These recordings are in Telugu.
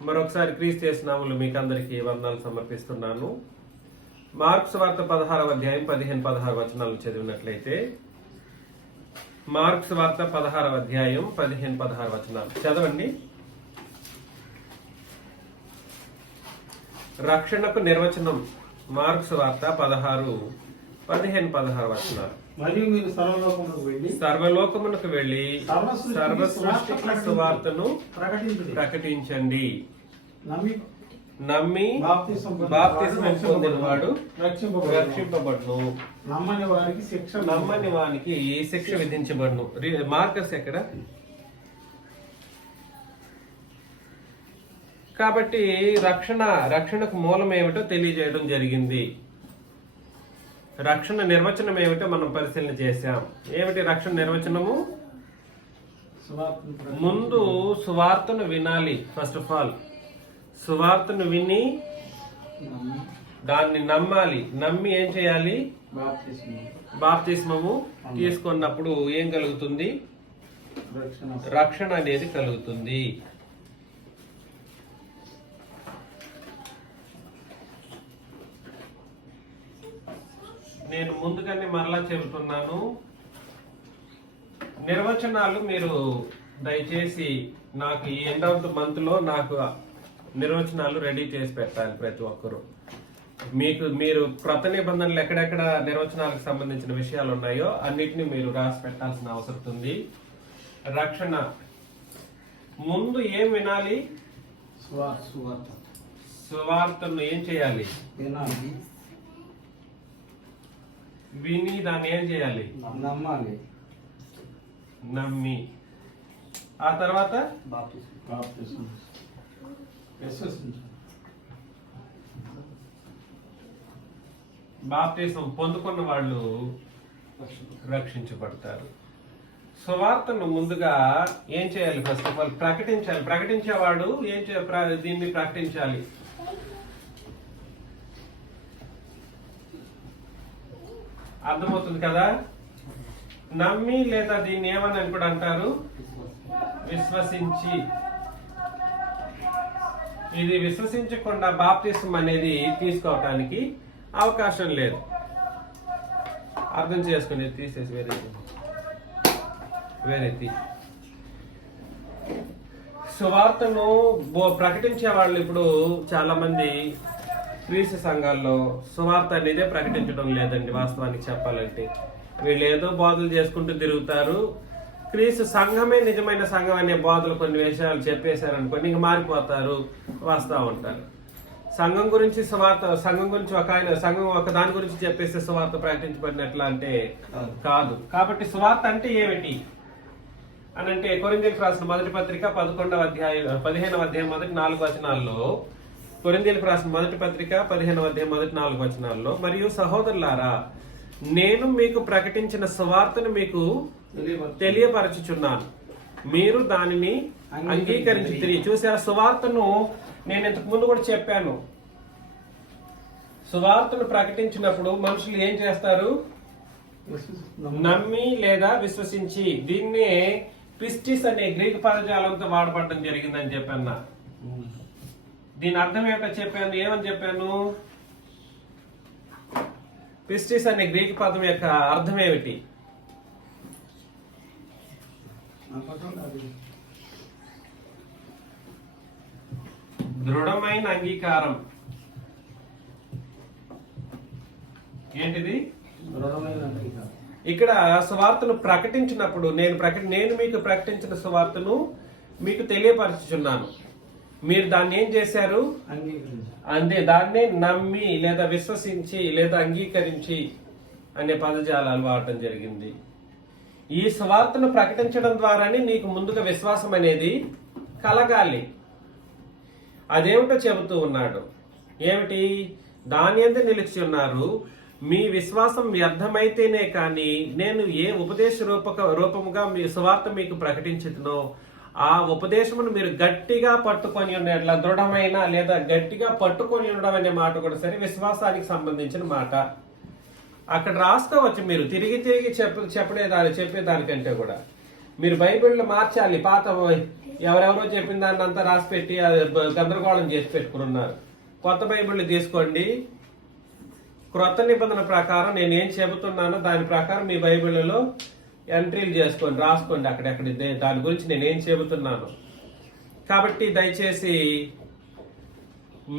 మరొకసారి క్రీస్తు యేసు నామములో మీకు అందరికీ వందనాలు సమర్పిస్తున్నాను. మార్కు సువార్త 16వ అధ్యాయం 15-16 వచనాలు చదివినట్లయితే, మార్కు సువార్త 16వ అధ్యాయం 15-16 వచనాలు చదవండి. రక్షణకు నిర్వచనం. మార్కు సువార్త 16:15-16 వచనాలు. మరియు మీరు సర్వలోకమునకు వెళ్ళి సర్వ సృష్టికి సువార్తను ప్రకటించండి. నమ్మి బాప్తిస్మం పొందినవాడు రక్షింపబడును, నమ్మని వానికి శిక్ష విధించబడును. మార్కర్స్ ఎక్కడ? కాబట్టి రక్షణకు మూలం ఏమిటో తెలియజేయడం జరిగింది. రక్షణ నిర్వచనం ఏమిటో మనం పరిశీలన చేశాం. ఏమిటి రక్షణ నిర్వచనము? ముందు సువార్తను వినాలి. ఫస్ట్ ఆఫ్ ఆల్ సువార్తను విని దాన్ని నమ్మాలి. నమ్మి ఏం చేయాలి? బాప్తిస్మము తీసుకున్నప్పుడు ఏం కలుగుతుంది? రక్షణ అనేది కలుగుతుంది. నేను ముందుగానే మరలా చెబుతున్నాను, నిర్వచనాలు మీరు దయచేసి నాకు ఈ ఎండ్ ఆఫ్ ద మంత్ లో నాకు నిర్వచనాలు రెడీ చేసి పెట్టాలి. ప్రతి ఒక్కరు మీరు క్రొత్త నిబంధనలు ఎక్కడెక్కడ నిర్వచనాలకు సంబంధించిన విషయాలు ఉన్నాయో అన్నిటిని మీరు రాసి పెట్టాల్సిన అవసరం ఉంది. రక్షణ ముందు ఏం వినాలి? సువార్తను ఏం చేయాలి? విని దాన్ని ఏం చేయాలి? నమ్మి ఆ తర్వాత బాప్తిసం పొందుకున్న వాళ్ళు రక్షించబడతారు. సువార్తను ముందుగా ఏం చేయాలి? ఫస్ట్ ఆఫ్ ఆల్ ప్రకటించాలి. ప్రకటించేవాడు దీన్ని ప్రకటించాలి. అర్థమవుతుంది కదా? నమ్మి లేదా దీన్ని ఏమని కూడా అంటారు? విశ్వసించి. ఇది విశ్వసించకుండా బాప్తిస్మం అనేది తీసుకోవటానికి అవకాశం లేదు. అర్థం చేసుకుని తీసేసి వేరే సువార్తను ప్రకటించే వాళ్ళు ఇప్పుడు చాలా మంది క్రీస్తు సంఘాల్లో సువార్త అనేదే ప్రకటించడం లేదండి. వాస్తవానికి చెప్పాలంటే వీళ్ళు ఏదో బోధలు చేసుకుంటూ తిరుగుతారు. క్రీస్తు సంఘమే నిజమైన సంఘం అనే బోధలు కొన్ని విషయాలు చెప్పేశారనుకోండి, ఇంక మారిపోతారు, వస్తూ ఉంటారు. సంఘం గురించి ఒక దాని గురించి చెప్పేస్తే సువార్త ప్రకటించబడినట్లా అంటే కాదు. కాబట్టి సువార్త అంటే ఏమిటి అని అంటే, కొరింథీయులకు రాసిన మొదటి పత్రిక 15వ అధ్యాయం మొదటి 4 వచనాల్లో, కొరింథీయులకు రాసిన మొదటి పత్రిక 15వ అధ్యాయం మొదటి 4 వచనాల్లో, మరియు సహోదరులారా, నేను మీకు ప్రకటించిన సువార్తను మీకు తెలియపరచుచున్నాను, మీరు దానిని అంగీకరించి తిరిగి. చూసారా? సువార్తను నేను ఇంతకు ముందు కూడా చెప్పాను. సువార్తను ప్రకటించినప్పుడు మనుషులు ఏం చేస్తారు? నమ్మి లేదా విశ్వసించి. దీన్నే పిస్టిస్ అనే గ్రీక్ పదజాలంతో వాడబడటం జరిగిందని చెప్పాను. దీని అర్థం ఏమిటో చెప్పాను. ఏమని చెప్పాను? పిస్టిస్ అనే గ్రీక్ పదం యొక్క అర్థం ఏమిటి? దృఢమైన అంగీకారం. ఏంటిది? ఇక్కడ సువార్తను ప్రకటించినప్పుడు నేను మీకు ప్రకటించిన సువార్తను మీకు తెలియపరచుచున్నాను, మీరు దాన్ని ఏం చేశారు? అంతే. దాన్నే నమ్మి లేదా విశ్వసించి లేదా అంగీకరించి అనే పదజాలాలు వాడటం జరిగింది. ఈ సువార్తను ప్రకటించడం ద్వారానే నీకు ముందుగా విశ్వాసం అనేది కలగాలి. అదేమిటో చెబుతూ ఉన్నాడు. ఏమిటి? దాని యందు నిలిచి ఉన్నారు, మీ విశ్వాసం వ్యర్థమైతేనే కానీ నేను ఏ ఉపదేశ రూపముగా మీ సువార్త మీకు ప్రకటించుతునో ఆ ఉపదేశమును మీరు గట్టిగా పట్టుకొని ఉండేట్లా, దృఢమైన లేదా గట్టిగా పట్టుకొని ఉండడం అనే మాట కూడా సరే విశ్వాసానికి సంబంధించిన మాట. అక్కడ రాసుకోవచ్చు మీరు చెప్పేదానికంటే కూడా మీరు బైబిల్లో మార్చాలి. ఎవరెవరో చెప్పిన దాన్ని అంతా రాసి పెట్టి అది గందరగోళం చేసి పెట్టుకుని ఉన్నారు. కొత్త బైబిల్ తీసుకోండి, క్రొత్త నిబంధన ప్రకారం నేను ఏం చెబుతున్నానో దాని ప్రకారం మీ బైబిల్లో ఎంట్రీలు చేసుకోండి, రాసుకోండి అక్కడెక్కడ దాని గురించి నేనేం చెబుతున్నాను. కాబట్టి దయచేసి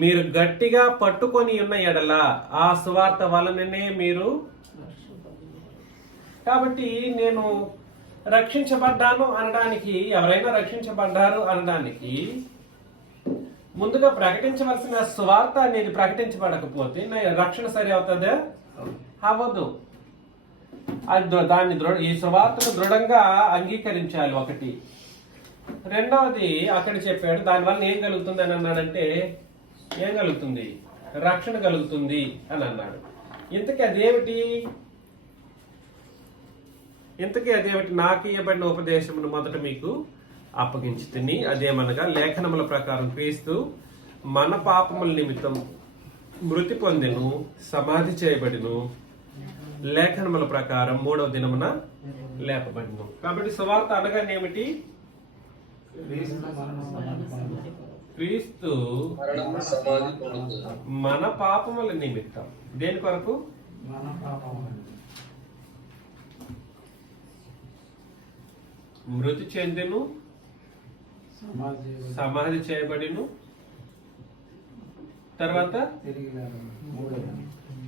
మీరు గట్టిగా పట్టుకొని ఉన్న ఎడల ఆ సువార్త వలననే మీరు. కాబట్టి నేను రక్షించబడ్డాను అనడానికి, ఎవరైనా రక్షించబడ్డారు అనడానికి ముందుగా ప్రకటించవలసిన సువార్త అనేది ప్రకటించబడకపోతే రక్షణ సరి అవుతుందా? అవ్వదు. అది దాన్ని ఈ సువార్తను దృఢంగా అంగీకరించాలి ఒకటి. రెండవది అక్కడ చెప్పాడు దానివల్ల ఏం కలుగుతుంది అని అన్నాడంటే, ఏం కలుగుతుంది? రక్షణ కలుగుతుంది అని అన్నాడు. ఇంతకీ అదేమిటి? నాకు ఇవ్వబడిన ఉపదేశమును మొదట మీకు అప్పగించి తిని, అదేమనగా లేఖనముల ప్రకారం క్రీస్తు మన పాపముల నిమిత్తం మృతి పొందెను, సమాధి చేయబడిను, లేఖనముల ప్రకారం 3వ దినమున లేపబడిను. కాబట్టి సువార్త అనగానేమిటి? క్రీస్తు మన పాపముల నిమిత్తం. దేని కొరకు? మృతి చెందెను, సమాధి చేయబడిను, తర్వాత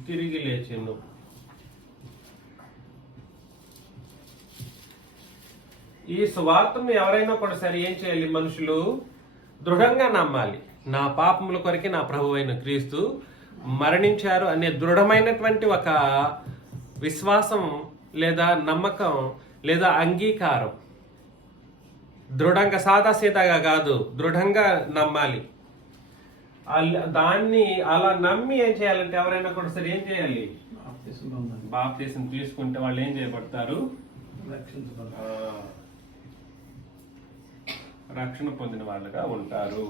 తిరిగి లేచెను. ఈ సువార్తను ఎవరైనా కూడా సరే ఏం చేయాలి? మనుషులు దృఢంగా నమ్మాలి. నా పాపముల కొరకే నా ప్రభు అయిన క్రీస్తు మరణించారు అనే దృఢమైనటువంటి ఒక విశ్వాసం లేదా నమ్మకం లేదా అంగీకారం. దృఢంగా సాదాసీదాగా కాదు, దృఢంగా నమ్మాలి. దాన్ని అలా నమ్మి ఏం చేయాలంటే ఎవరైనా కూడా సరే ఏం చేయాలి? బాప్తీసం తీసుకుంటే వాళ్ళు ఏం చేయబడతారు? రక్షణ పొందిన వాళ్ళుగా ఉంటారు.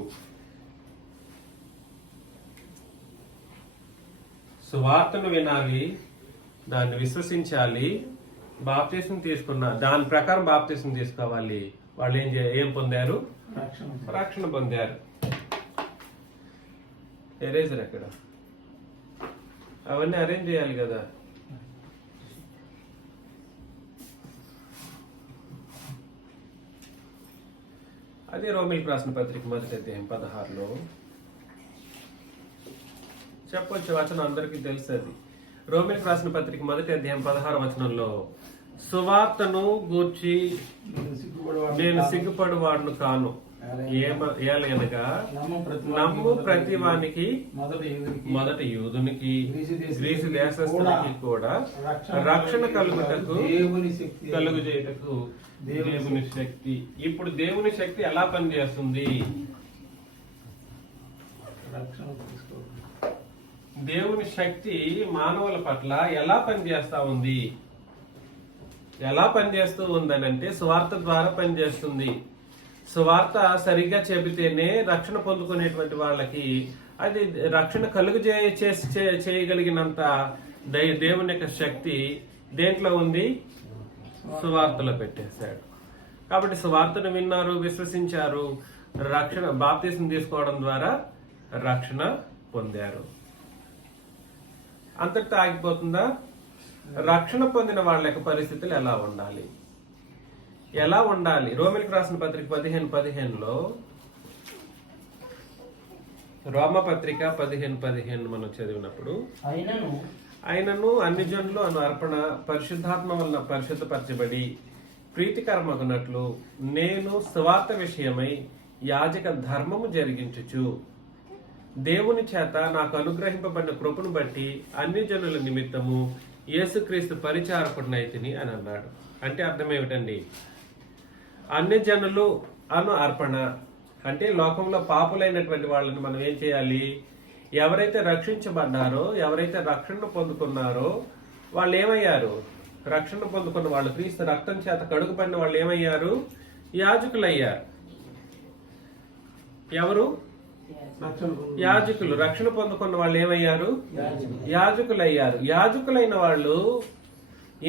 సువార్తను వినాలి, దాన్ని విశ్వసించాలి, బాప్తీసం తీసుకున్న దాని ప్రకారం బాప్తీసం తీసుకోవాలి. వాళ్ళు ఏం పొందారు? రక్షణ పొందారు. ఎరేజర్ ఎక్కడ? అవన్నీ అరేంజ్ చేయాలి కదా. అదే రోమిల్కి రాసిన పత్రిక 1వ అధ్యాయం 16లో చెప్పొచ్చు వచనం, అందరికీ తెలుసు అది. రోమిల్కి రాసిన పత్రిక 1వ అధ్యాయం 16వ వచనంలో సువార్తను గూర్చి నేను సిగ్గుపడువాడును కాను, ఏలయనగా నమ్ము ప్రతి వానికి, మొదటి యూదునికి గ్రీసు దేశస్థునికి కూడా రక్షణ కలుగుచేయుటకు దేవుని శక్తి. ఇప్పుడు దేవుని శక్తి ఎలా పనిచేస్తుంది? దేవుని శక్తి మానవుల పట్ల ఎలా పనిచేస్తా ఉంది? ఎలా పనిచేస్తూ ఉందనంటే సువార్త ద్వారా పనిచేస్తుంది. సువార్త సరిగ్గా చెబితేనే రక్షణ పొందుకునేటువంటి వాళ్ళకి అది రక్షణ చేయగలిగినంత దేవుని యొక్క శక్తి దేంట్లో ఉంది? సువార్తలో పెట్టేశాడు. కాబట్టి సువార్తను విన్నారు, విశ్వసించారు, రక్షణ బాప్తీసం తీసుకోవడం ద్వారా రక్షణ పొందారు. అంతటితో ఆగిపోతుందా? రక్షణ పొందిన వాళ్ళ యొక్క పరిస్థితులు ఎలా ఉండాలి? రోమిల్కి రాసిన పత్రిక 15:15లో, రోమపత్రిక 15:15 మనం చదివినప్పుడు, అయినను అన్ని జనులు అను అర్పణ పరిశుద్ధాత్మ వలన పరిశుద్ధపరచబడి ప్రీతికరమగునట్లు నేను సువార్త విషయమై యాజక ధర్మము జరిగించుచు దేవుని చేత నాకు అనుగ్రహింపబడిన కృపను బట్టి అన్ని జనుల నిమిత్తము యేసుక్రీస్తు పరిచారకుడినైతిని అని అన్నాడు. అంటే అర్థం ఏమిటండి? అన్ని జనులు అను అర్పణ అంటే లోకంలో పాపులైనటువంటి వాళ్ళని మనం ఏం చేయాలి? ఎవరైతే రక్షించబడ్డారో, ఎవరైతే రక్షణ పొందుకున్నారో వాళ్ళు ఏమయ్యారు? రక్షణ పొందుకున్న వాళ్ళు, క్రీస్తు రక్తం చేత కడుగుపడిన వాళ్ళు ఏమయ్యారు? యాజకులయ్యారు. ఎవరు? యాజకులు. రక్షణ పొందుకున్న వాళ్ళు ఏమయ్యారు? యాజకులయ్యారు. యాజకులైన వాళ్ళు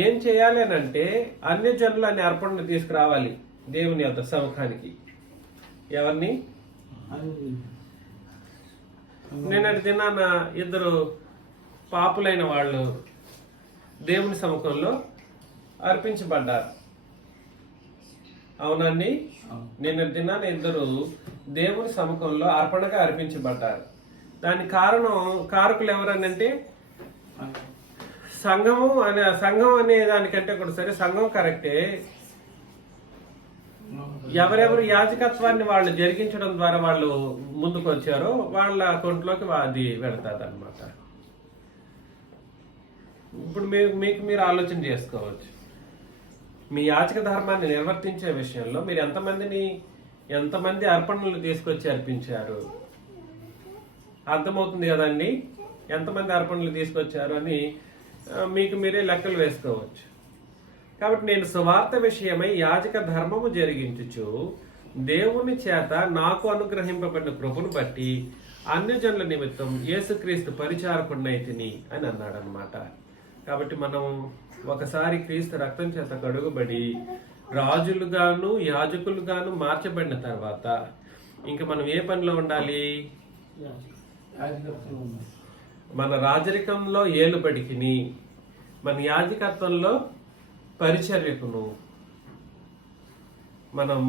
ఏం చేయాలి అని అంటే అన్ని జనులు అనే అర్పణను తీసుకురావాలి దేవుని యొక్క సముఖానికి. ఎవరిని? నిన్నటి దినాన ఇద్దరు పాపులైన వాళ్ళు దేవుని సముఖంలో అర్పించబడ్డారు. అవునండి, నిన్నటి దినాన ఇద్దరు దేవుని సముఖంలో అర్పణగా అర్పించబడ్డారు. దానికి కారకులు ఎవరనంటే సంఘం అనే దానికంటే కూడా సరే, సంఘం కరెక్టే. ఎవరెవరు యాజకత్వాన్ని వాళ్ళు జరిగించడం ద్వారా వాళ్ళు ముందుకు వచ్చారో వాళ్ళ అకౌంట్లోకి అది పెడతారు అనమాట. ఇప్పుడు మీరు ఆలోచన చేసుకోవచ్చు, మీ యాజక ధర్మాన్ని నిర్వర్తించే విషయంలో మీరు ఎంతమంది అర్పణలు తీసుకొచ్చి అర్పించారు అర్థమవుతుంది కదండి. ఎంతమంది అర్పణలు తీసుకొచ్చారు అని మీకు మీరే లెక్కలు వేసుకోవచ్చు. కాబట్టి నేను సువార్త విషయమై యాజక ధర్మము జరిగించుచు దేవుని చేత నాకు అనుగ్రహింపబడిన కృపను బట్టి అన్యజనుల నిమిత్తం యేసుక్రీస్తు పరిచారకుడినైతిని అని అన్నాడు అనమాట. కాబట్టి మనం ఒకసారి క్రీస్తు రక్తం చేత కడుగుబడి రాజులుగాను యాజకులుగాను మార్చబడిన తర్వాత ఇంకా మనం ఏ పనిలో ఉండాలి? మన రాజరికంలో ఏలుబడికిని, మన యాజకత్వంలో పరిచర్యకును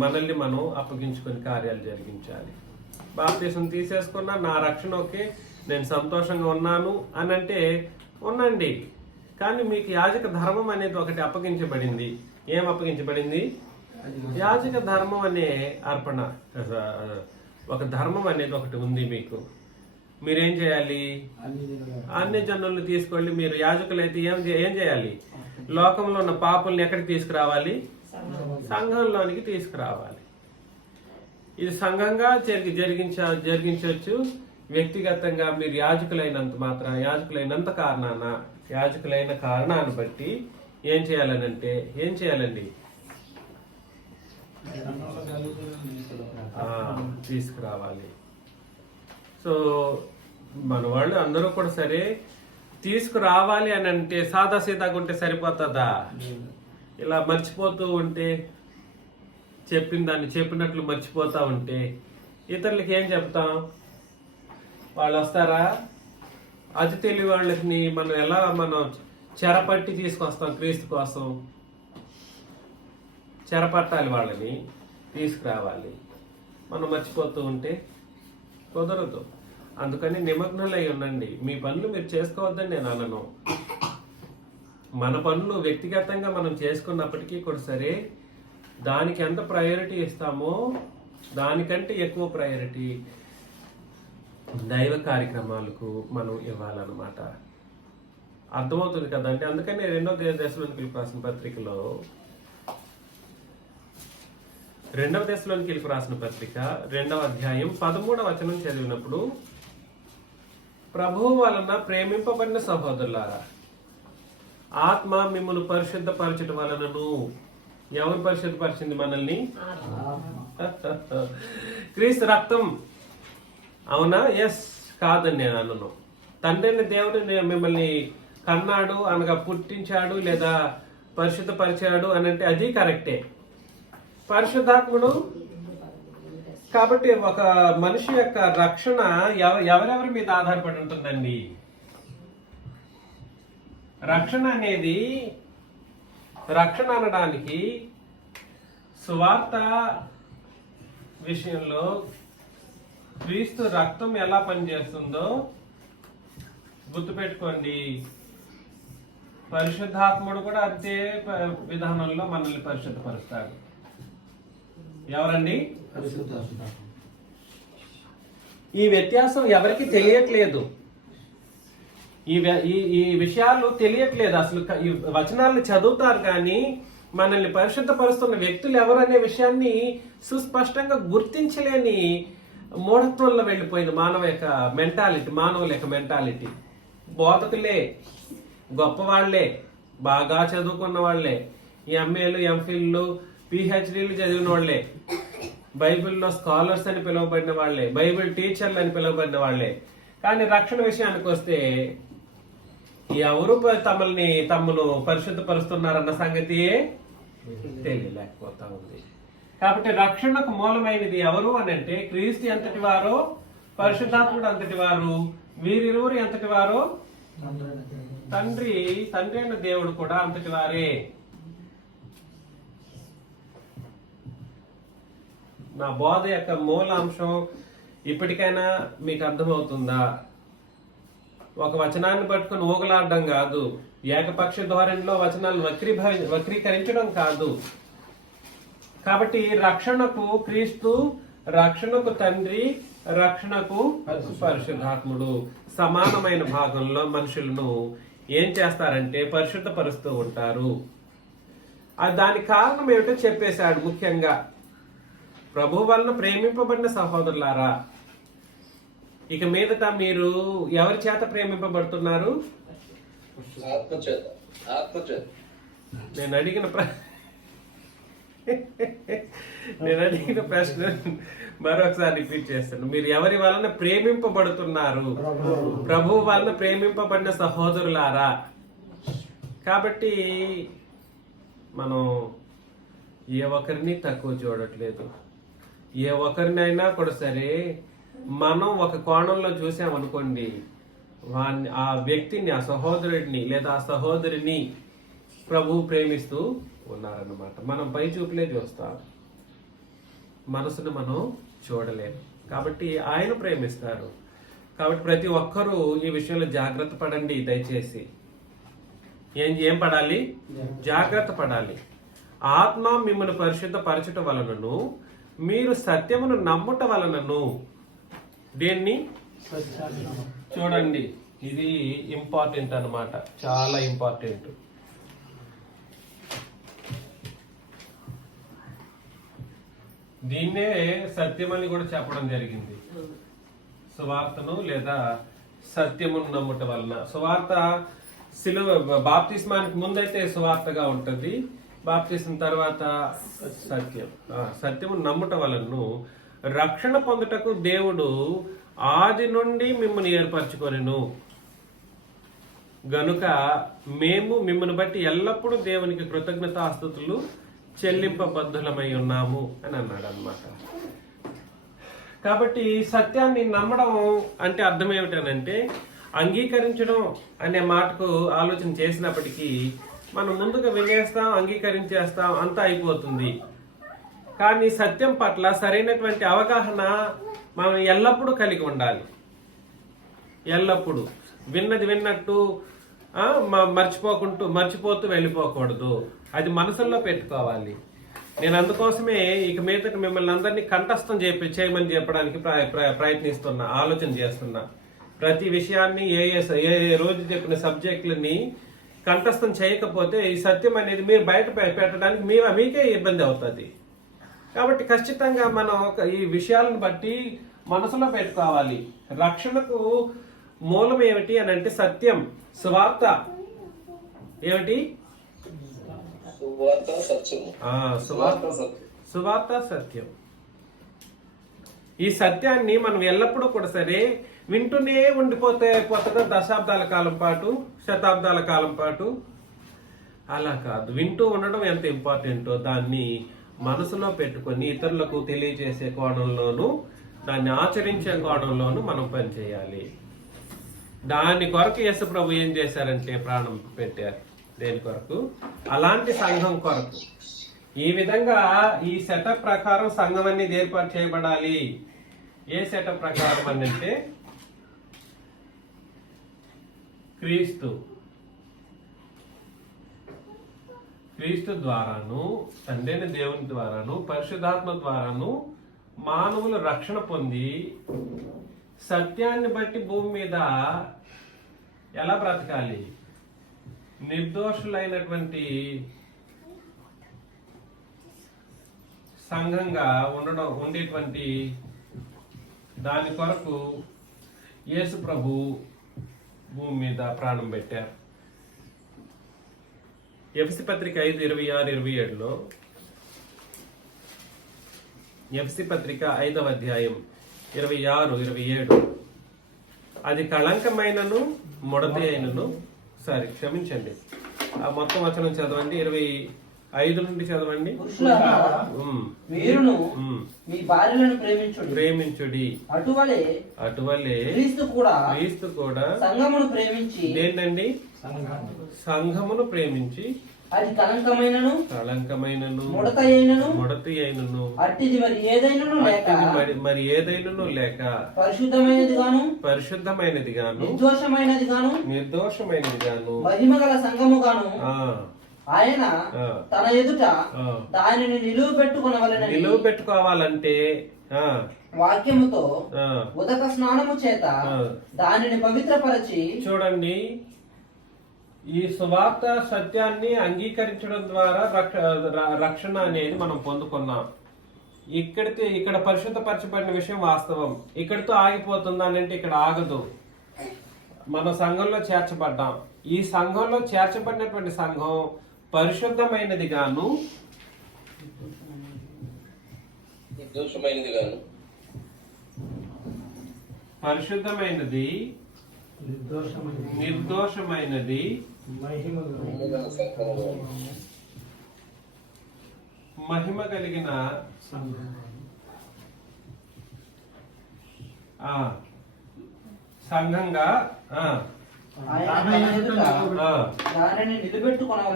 మనల్ని మనం అప్పగించుకొని కార్యాలు జరిగించాలి. బాప్తీసం తీసేసుకున్నా నా రక్షణ ఓకే, నేను సంతోషంగా ఉన్నాను అని అంటే ఉండండి. కానీ మీకు యాజక ధర్మం అనేది ఒకటి అప్పగించబడింది. ఏం అప్పగించబడింది? యాజక ధర్మం అనే అర్పణ, ఒక ధర్మం అనేది ఒకటి ఉంది మీకు. మీరేం చేయాలి? అన్ని జనులను తీసుకోండి. మీరు యాజకులైతే ఏం చేయాలి? లోకంలో ఉన్న పాపుల్ని ఎక్కడికి తీసుకురావాలి? సంఘంలోనికి తీసుకురావాలి. ఇది సంఘంగా జరిగించవచ్చు. వ్యక్తిగతంగా మీరు యాజకులైనంత యాజకులైన కారణాన్ని బట్టి ఏం చేయాలండి? తీసుకురావాలి. సో మన వాళ్ళు అందరూ కూడా సరే తీసుకురావాలి అని అంటే సాదాసీదాగా ఉంటే సరిపోతుందా? ఇలా మర్చిపోతూ ఉంటే, చెప్పినట్లు మర్చిపోతా ఉంటే ఇతరులకి ఏం చెప్తాం? వాళ్ళు వస్తారా? అతి తెలివి వాళ్ళని మనం చెరపట్టి తీసుకొస్తాం. క్రీస్తు కోసం చెరపట్టాలి, వాళ్ళని తీసుకురావాలి. మనం మర్చిపోతూ ఉంటే కుదరదు. అందుకని నిమగ్నులై ఉండండి. మీ పనులు మీరు చేసుకోవద్దని నేను అనను. మన పనులు వ్యక్తిగతంగా మనం చేసుకున్నప్పటికీ కూడా సరే, దానికి ఎంత ప్రయారిటీ ఇస్తామో దానికంటే ఎక్కువ ప్రయారిటీ దైవ కార్యక్రమాలకు మనం ఇవ్వాలన్నమాట. అర్థమవుతుంది కదండి. అందుకని 2వ దశలోనికి రాసిన పత్రికలో 2వ దశలోనికి రాసిన పత్రిక 2వ అధ్యాయం 13వ వచనం చదివినప్పుడు, ప్రభువు వలన ప్రేమింపబడిన సహోదరులారా, ఆత్మ మిమ్మల్ని పరిశుద్ధపరచడం వలనను. ఎవరు పరిశుద్ధపరిచింది మనల్ని? క్రీస్తు రక్తం. అవునా? ఎస్. కాదని నేను అన్నను. తండ్రిని దేవుడు మిమ్మల్ని కన్నాడు అనగా పుట్టించాడు లేదా పరిశుద్ధపరిచాడు అని అంటే అది కరెక్టే. పరిశుద్ధాత్ముడు. కాబట్టి ఒక మనిషి యొక్క రక్షణ ఎవరెవరి మీద ఆధారపడి ఉంటుందండి? రక్షణ అనడానికి సువార్త విషయంలో క్రీస్తు రక్తం ఎలా పనిచేస్తుందో గుర్తుపెట్టుకోండి. పరిశుద్ధాత్ముడు కూడా అంతే విధానంలో మనల్ని పరిశుద్ధపరుస్తాడు. ఎవరండి? ఈ వ్యత్యాసం ఎవరికి తెలియట్లేదు. ఈ విషయాలు తెలియట్లేదు. అసలు ఈ వచనాలను చదువుతారు కానీ మనల్ని పరిశుద్ధపరుస్తున్న వ్యక్తులు ఎవరనే విషయాన్ని సుస్పష్టంగా గుర్తించలేని మూఢత్వంలో వెళ్ళిపోయింది మానవుల యొక్క మెంటాలిటీ. బోధకులే, గొప్పవాళ్లే, బాగా చదువుకున్న వాళ్లే, ఎంఏలు, ఎంఫిల్లు, పిహెచ్డీలు చదివిన వాళ్లే, బైబిల్లో స్కాలర్స్ అని పిలువబడిన వాళ్లే, బైబిల్ టీచర్లు అని పిలువబడిన వాళ్లే. కానీ రక్షణ విషయానికి వస్తే ఎవరు తమను పరిశుద్ధపరుస్తున్నారన్న సంగతియే తెలియలేకపోతా ఉంది. కాబట్టి రక్షణకు మూలమైనది ఎవరు అని అంటే క్రీస్తు ఎంతటి వారో, పరిశుద్ధాత్ముడు అంతటి వారు, వీరిరువురు ఎంతటి వారో తండ్రి అయిన దేవుడు కూడా అంతటి వారే. నా బోధ యొక్క మూలాంశం ఇప్పటికైనా మీకు అర్థమవుతుందా? ఒక వచనాన్ని పట్టుకుని ఊగలాడడం కాదు, ఏకపక్ష ధోరణిలో వచనాలను వక్రీకరించడం కాదు. కాబట్టి రక్షణకు క్రీస్తు, రక్షణకు తండ్రి, రక్షణకు పరిశుద్ధాత్ముడు సమానమైన భాగంలో మనుషులను ఏం చేస్తారంటే పరిశుద్ధపరుస్తూ ఉంటారు. దానికి కారణం ఏమిటో చెప్పేశాడు. ముఖ్యంగా ప్రభు వలన ప్రేమింపబడిన సహోదరులారా, ఇక మీదట మీరు ఎవరి చేత ప్రేమింపబడుతున్నారు? నేను అడిగిన ప్రశ్న మరొకసారి రిపీట్ చేస్తాను. మీరు ఎవరి వలన ప్రేమింపబడుతున్నారు? ప్రభు వలన ప్రేమింపబడిన సహోదరులారా. కాబట్టి మనం ఏ ఒక్కరిని తక్కువ చూడట్లేదు. ఏ ఒక్కరినైనా కూడా సరే మనం ఒక కోణంలో చూసామనుకోండి, ఆ వ్యక్తిని, ఆ సహోదరుడిని లేదా ఆ సహోదరిని ప్రభువు ప్రేమిస్తూ ఉన్నారన్నమాట. మనం పై చూపులే చూస్తాం, మనసును మనం చూడలేము. కాబట్టి ఆయన ప్రేమిస్తారు. కాబట్టి ప్రతి ఒక్కరూ ఈ విషయంలో జాగ్రత్త పడండి. దయచేసి ఏం పడాలి? జాగ్రత్త పడాలి. ఆత్మ మిమ్మల్ని పరిశుద్ధపరచుట వలనను మీరు సత్యమును నమ్ముట వలనను. దేన్ని? చూడండి, ఇది ఇంపార్టెంట్ అన్నమాట, చాలా ఇంపార్టెంట్. దీన్నే సత్యం అని కూడా చెప్పడం జరిగింది. సువార్తను లేదా సత్యమును నమ్ముట వలన. సువార్త బాప్తిస్మానికి ముందైతే సువార్తగా ఉంటుంది, బాప్తిస్మ తర్వాత సత్యం. సత్యము నమ్ముట వలన రక్షణ పొందుటకు దేవుడు ఆది నుండి మిమ్మల్ని ఏర్పరచుకొనెను గనుక మేము మిమ్మల్ని బట్టి ఎల్లప్పుడూ దేవునికి కృతజ్ఞతాస్తుతులు చెల్లింపబద్ధులమై ఉన్నాము అని అన్నాడు అన్నమాట. కాబట్టి సత్యాన్ని నమ్మడం అంటే అర్థం ఏమిటనంటే అంగీకరించడం అనే మాటకు ఆలోచన చేసినప్పటికీ మనం ముందుగా వినేస్తాం, అంగీకరించేస్తాం, అంతా అయిపోతుంది. కానీ సత్యం పట్ల సరైనటువంటి అవగాహన మనం ఎల్లప్పుడూ కలిగి ఉండాలి. ఎల్లప్పుడూ విన్నది విన్నట్టు మర్చిపోతూ వెళ్ళిపోకూడదు. అది మనసుల్లో పెట్టుకోవాలి. నేను అందుకోసమే ఇక మీదట మిమ్మల్ని అందరినీ కంఠస్థం చేయమని చెప్పడానికి ప్రయత్నిస్తున్నా, ఆలోచన చేస్తున్నా. ప్రతి విషయాన్ని ఏ రోజు చెప్పిన సబ్జెక్టులని కంఠస్థం చేయకపోతే ఈ సత్యం అనేది మీరు బయట పెట్టడానికి మీకే ఇబ్బంది అవుతుంది. కాబట్టి ఖచ్చితంగా మనం ఈ విషయాలను బట్టి మనసులో పెట్టుకోవాలి. రక్షణకు మూలం ఏమిటి అని అంటే సత్యం, సువార్త. ఏమిటి? సువార్త సత్యం. ఈ సత్యాన్ని మనం ఎల్లప్పుడూ కూడా సరే వింటూనే పోతుందో దశాబ్దాల కాలం పాటు, శతాబ్దాల కాలం పాటు. అలా కాదు, వింటూ ఉండడం ఎంత ఇంపార్టెంటో దాన్ని మనసులో పెట్టుకొని ఇతరులకు తెలియజేసే కోణంలోనూ దాన్ని ఆచరించే కోణంలోనూ మనం పనిచేయాలి. దాని కొరకు యేసు ప్రభు ఏం చేశారంటే ప్రాణం పెట్టారు. దేని కొరకు? అలాంటి సంఘం కొరకు. ఈ విధంగా ఈ సెటప్ ప్రకారం సంఘం అనేది ఏర్పాటు చేయబడాలి. ఏ సెటప్ ప్రకారం అని అంటే క్రీస్తు ద్వారాను, తండ్రైన దేవుని ద్వారాను, పరిశుద్ధాత్మ ద్వారాను మానవులు రక్షణ పొంది సత్యాన్ని బట్టి భూమి మీద ఎలా బ్రతకాలి, నిర్దోషులైనటువంటి సంఘంగా ఉండేటువంటి దాని కొరకు యేసు ప్రభు భూమి మీద ప్రాణం పెట్టారు. ఎఫెసీ పత్రిక 5:26-27లో, ఎఫెసీ పత్రిక 5వ అధ్యాయం 26-27, అది కళంకమైనను ముడత అయినను, క్షమించండి, ఆ మొత్తం వచనం చదవండి. 5 నుండి చదవండి. పురుషులారా, మీరును మీ భార్యలను ప్రేమించుడి. అటువలే క్రీస్తు కూడా సంఘమును ప్రేమించి ఏంటండి? సంఘమును ప్రేమించి అది కళంకమైనను ముడత అయినను అట్టిది మరి ఏదైనను లేక పరిశుద్ధమైనది గాను నిర్దోషమైనది గాను మహిమగల సంఘము గాను ఆయన తన ఎదుట దానిని నిలువ పెట్టుకోవాలంటే వాక్యముతో ఉదక స్నానము చేత దానిని పవిత్రపరచి. చూడండి, ఈ సువార్త సత్యాన్ని అంగీకరించడం ద్వారా రక్షణ అనేది మనం పొందుకున్నాం. ఇక్కడ పరిశుద్ధపరచబడిన విషయం వాస్తవం. ఇక్కడితో ఆగిపోతుంది అని అంటే ఇక్కడ ఆగదు. మన సంఘంలో చేర్చబడ్డాం. ఈ సంఘంలో చేర్చబడినటువంటి సంఘం పరిశుద్ధమైనది గాను పరిశుద్ధమైనది నిర్దోషమైనది మహిమ కలిగిన సంఘంగా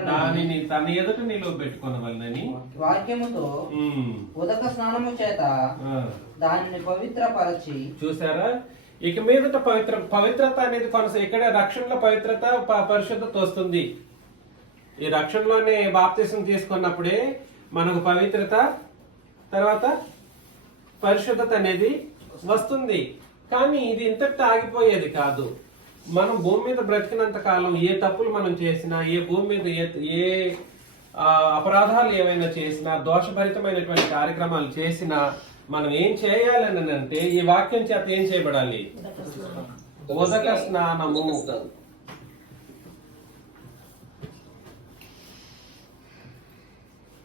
దానిని తన ఎదుట నిలవబెట్టుకొనవలెనని వాక్యముతో ఉదక స్నానము చేత దానిని పవిత్రపరచి. చూసారా? ఇక మీదట పవిత్రత అనేది ఇక్కడ రక్షణలో పవిత్రత పరిశుద్ధత వస్తుంది. ఈ రక్షణలోనే బాప్తిసం తీసుకున్నప్పుడే మనకు పవిత్రత తర్వాత పరిశుద్ధత అనేది వస్తుంది. కానీ ఇది ఇంతటితో ఆగిపోయేది కాదు. మనం భూమి మీద బ్రతికినంత కాలం ఏ తప్పులు మనం చేసినా, ఏ భూమి మీద ఏ అపరాధాలు ఏమైనా చేసినా, దోషభరితమైనటువంటి కార్యక్రమాలు చేసినా మనం ఏం చేయాలని అంటే ఈ వాక్యం చేత ఏం చేయబడాలి? ఉదక స్నానము.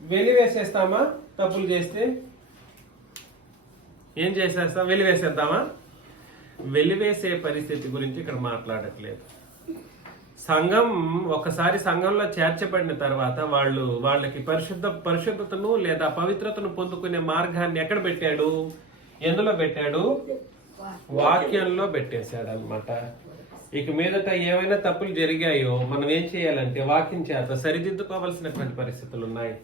వెలివేసేస్తామా? తప్పులు చేస్తే ఏం చేసేస్తాం? వెలివేసేద్దామా? వెలివేసే పరిస్థితి గురించి ఇక్కడ మాట్లాడట్లేదు. సంఘం ఒకసారి సంఘంలో చేర్చబడిన తర్వాత వాళ్ళకి పరిశుద్ధతను లేదా పవిత్రతను పొందుకునే మార్గాన్ని ఎక్కడ పెట్టాడు? ఎందులో పెట్టాడు? వాక్యంలో పెట్టేశాడు అన్నమాట. ఇక మీదట ఏమైనా తప్పులు జరిగాయో మనం ఏం చేయాలంటే వాక్యం చేత సరిదిద్దుకోవాల్సినటువంటి పరిస్థితులు ఉన్నాయి.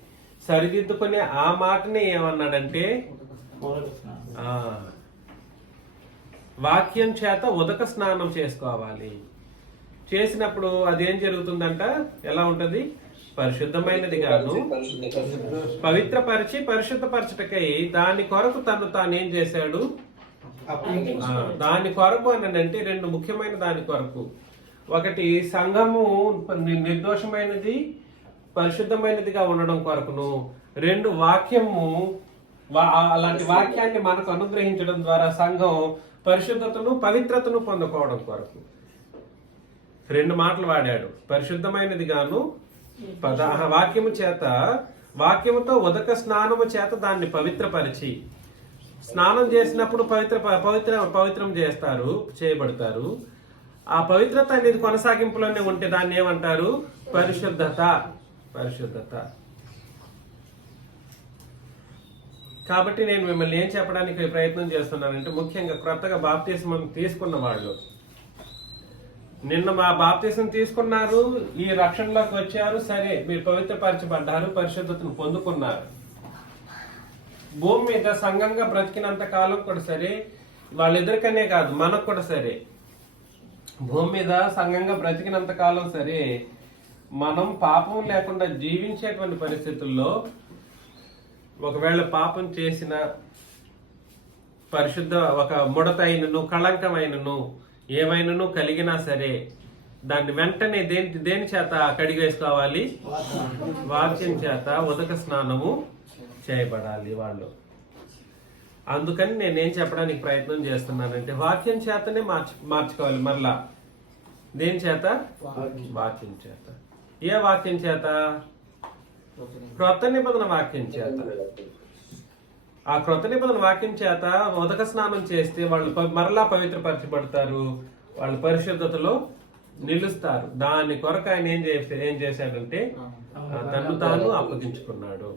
సరిదిద్దుకునే ఆ మాటనే ఏమన్నాడంటే వాక్యం చేత ఉదక స్నానం చేసుకోవాలి. చేసినప్పుడు అదేం జరుగుతుందంట? ఎలా ఉంటది? పరిశుద్ధమైనది గాను పవిత్రపరిచి పరిశుద్ధపరచటకై దాని కొరకు తానేం చేశాడు? దాని కొరకు అని అంటే 2 ముఖ్యమైన దాని కొరకు. ఒకటి సంఘము నిర్దోషమైనది పరిశుద్ధమైనదిగా ఉండడం కొరకును, 2 వాక్యము అలాంటి వాక్యాన్ని మనకు అనుగ్రహించడం ద్వారా సంఘం పరిశుద్ధతను పవిత్రతను పొందుకోవడం కొరకు 2 మాటలు వాడాడు. పరిశుద్ధమైనది గాను వాక్యముతో ఉదక స్నానము చేత దాన్ని పవిత్రపరిచి. స్నానం చేసినప్పుడు పవిత్రం చేయబడతారు. ఆ పవిత్రత అనేది కొనసాగింపులోనే ఉంటే దాన్ని ఏమంటారు? పరిశుద్ధత. కాబట్టి నేను మిమ్మల్ని ఏం చెప్పడానికి ప్రయత్నం చేస్తున్నానంటే, ముఖ్యంగా క్రొత్తగా బాప్తిస్మం తీసుకున్న వాళ్ళు, నిన్న మా బాప్తిస్మం తీసుకున్నారు, ఈ రక్షణలోకి వచ్చారు, సరే మీరు పవిత్రపరచబడ్డారు, పరిశుద్ధతను పొందుకున్నారు. భూమి మీద సంఘంగా బ్రతికినంత కాలం కూడా సరే, వాళ్ళిద్దరికనే కాదు మనకు కూడా సరే, భూమి మీద సంఘంగా బ్రతికినంత కాలం సరే, మనం పాపం లేకుండా జీవించేటువంటి పరిస్థితుల్లో ఒకవేళ పాపం చేసిన పరిశుద్ధ ఒక ముడతైనను కళంకమైనను ఏమైనను కలిగినా సరే దాన్ని వెంటనే దేని చేత కడిగేసుకోవాలి? వాక్యం చేత ఉదక స్నానము చేయబడాలి వాళ్ళు. అందుకని నేనేం చెప్పడానికి ప్రయత్నం చేస్తున్నానంటే వాక్యం చేతనే మార్చుకోవాలి. మరలా దేని చేత? వాక్యం చేత. ఏ వాక్యం చేత? క్రొత్త నిబంధన వాక్యం చేత. ఆ క్రొత్త నిబంధన వాక్యం చేత ఉదక స్నానం చేస్తే వాళ్ళు మరలా పవిత్రపరచబడతారు, వాళ్ళు పరిశుద్ధతలో నిలుస్తారు. దాని కొరకు ఆయన ఏం చేశాడంటే తను తాను అప్పగించుకున్నాడు.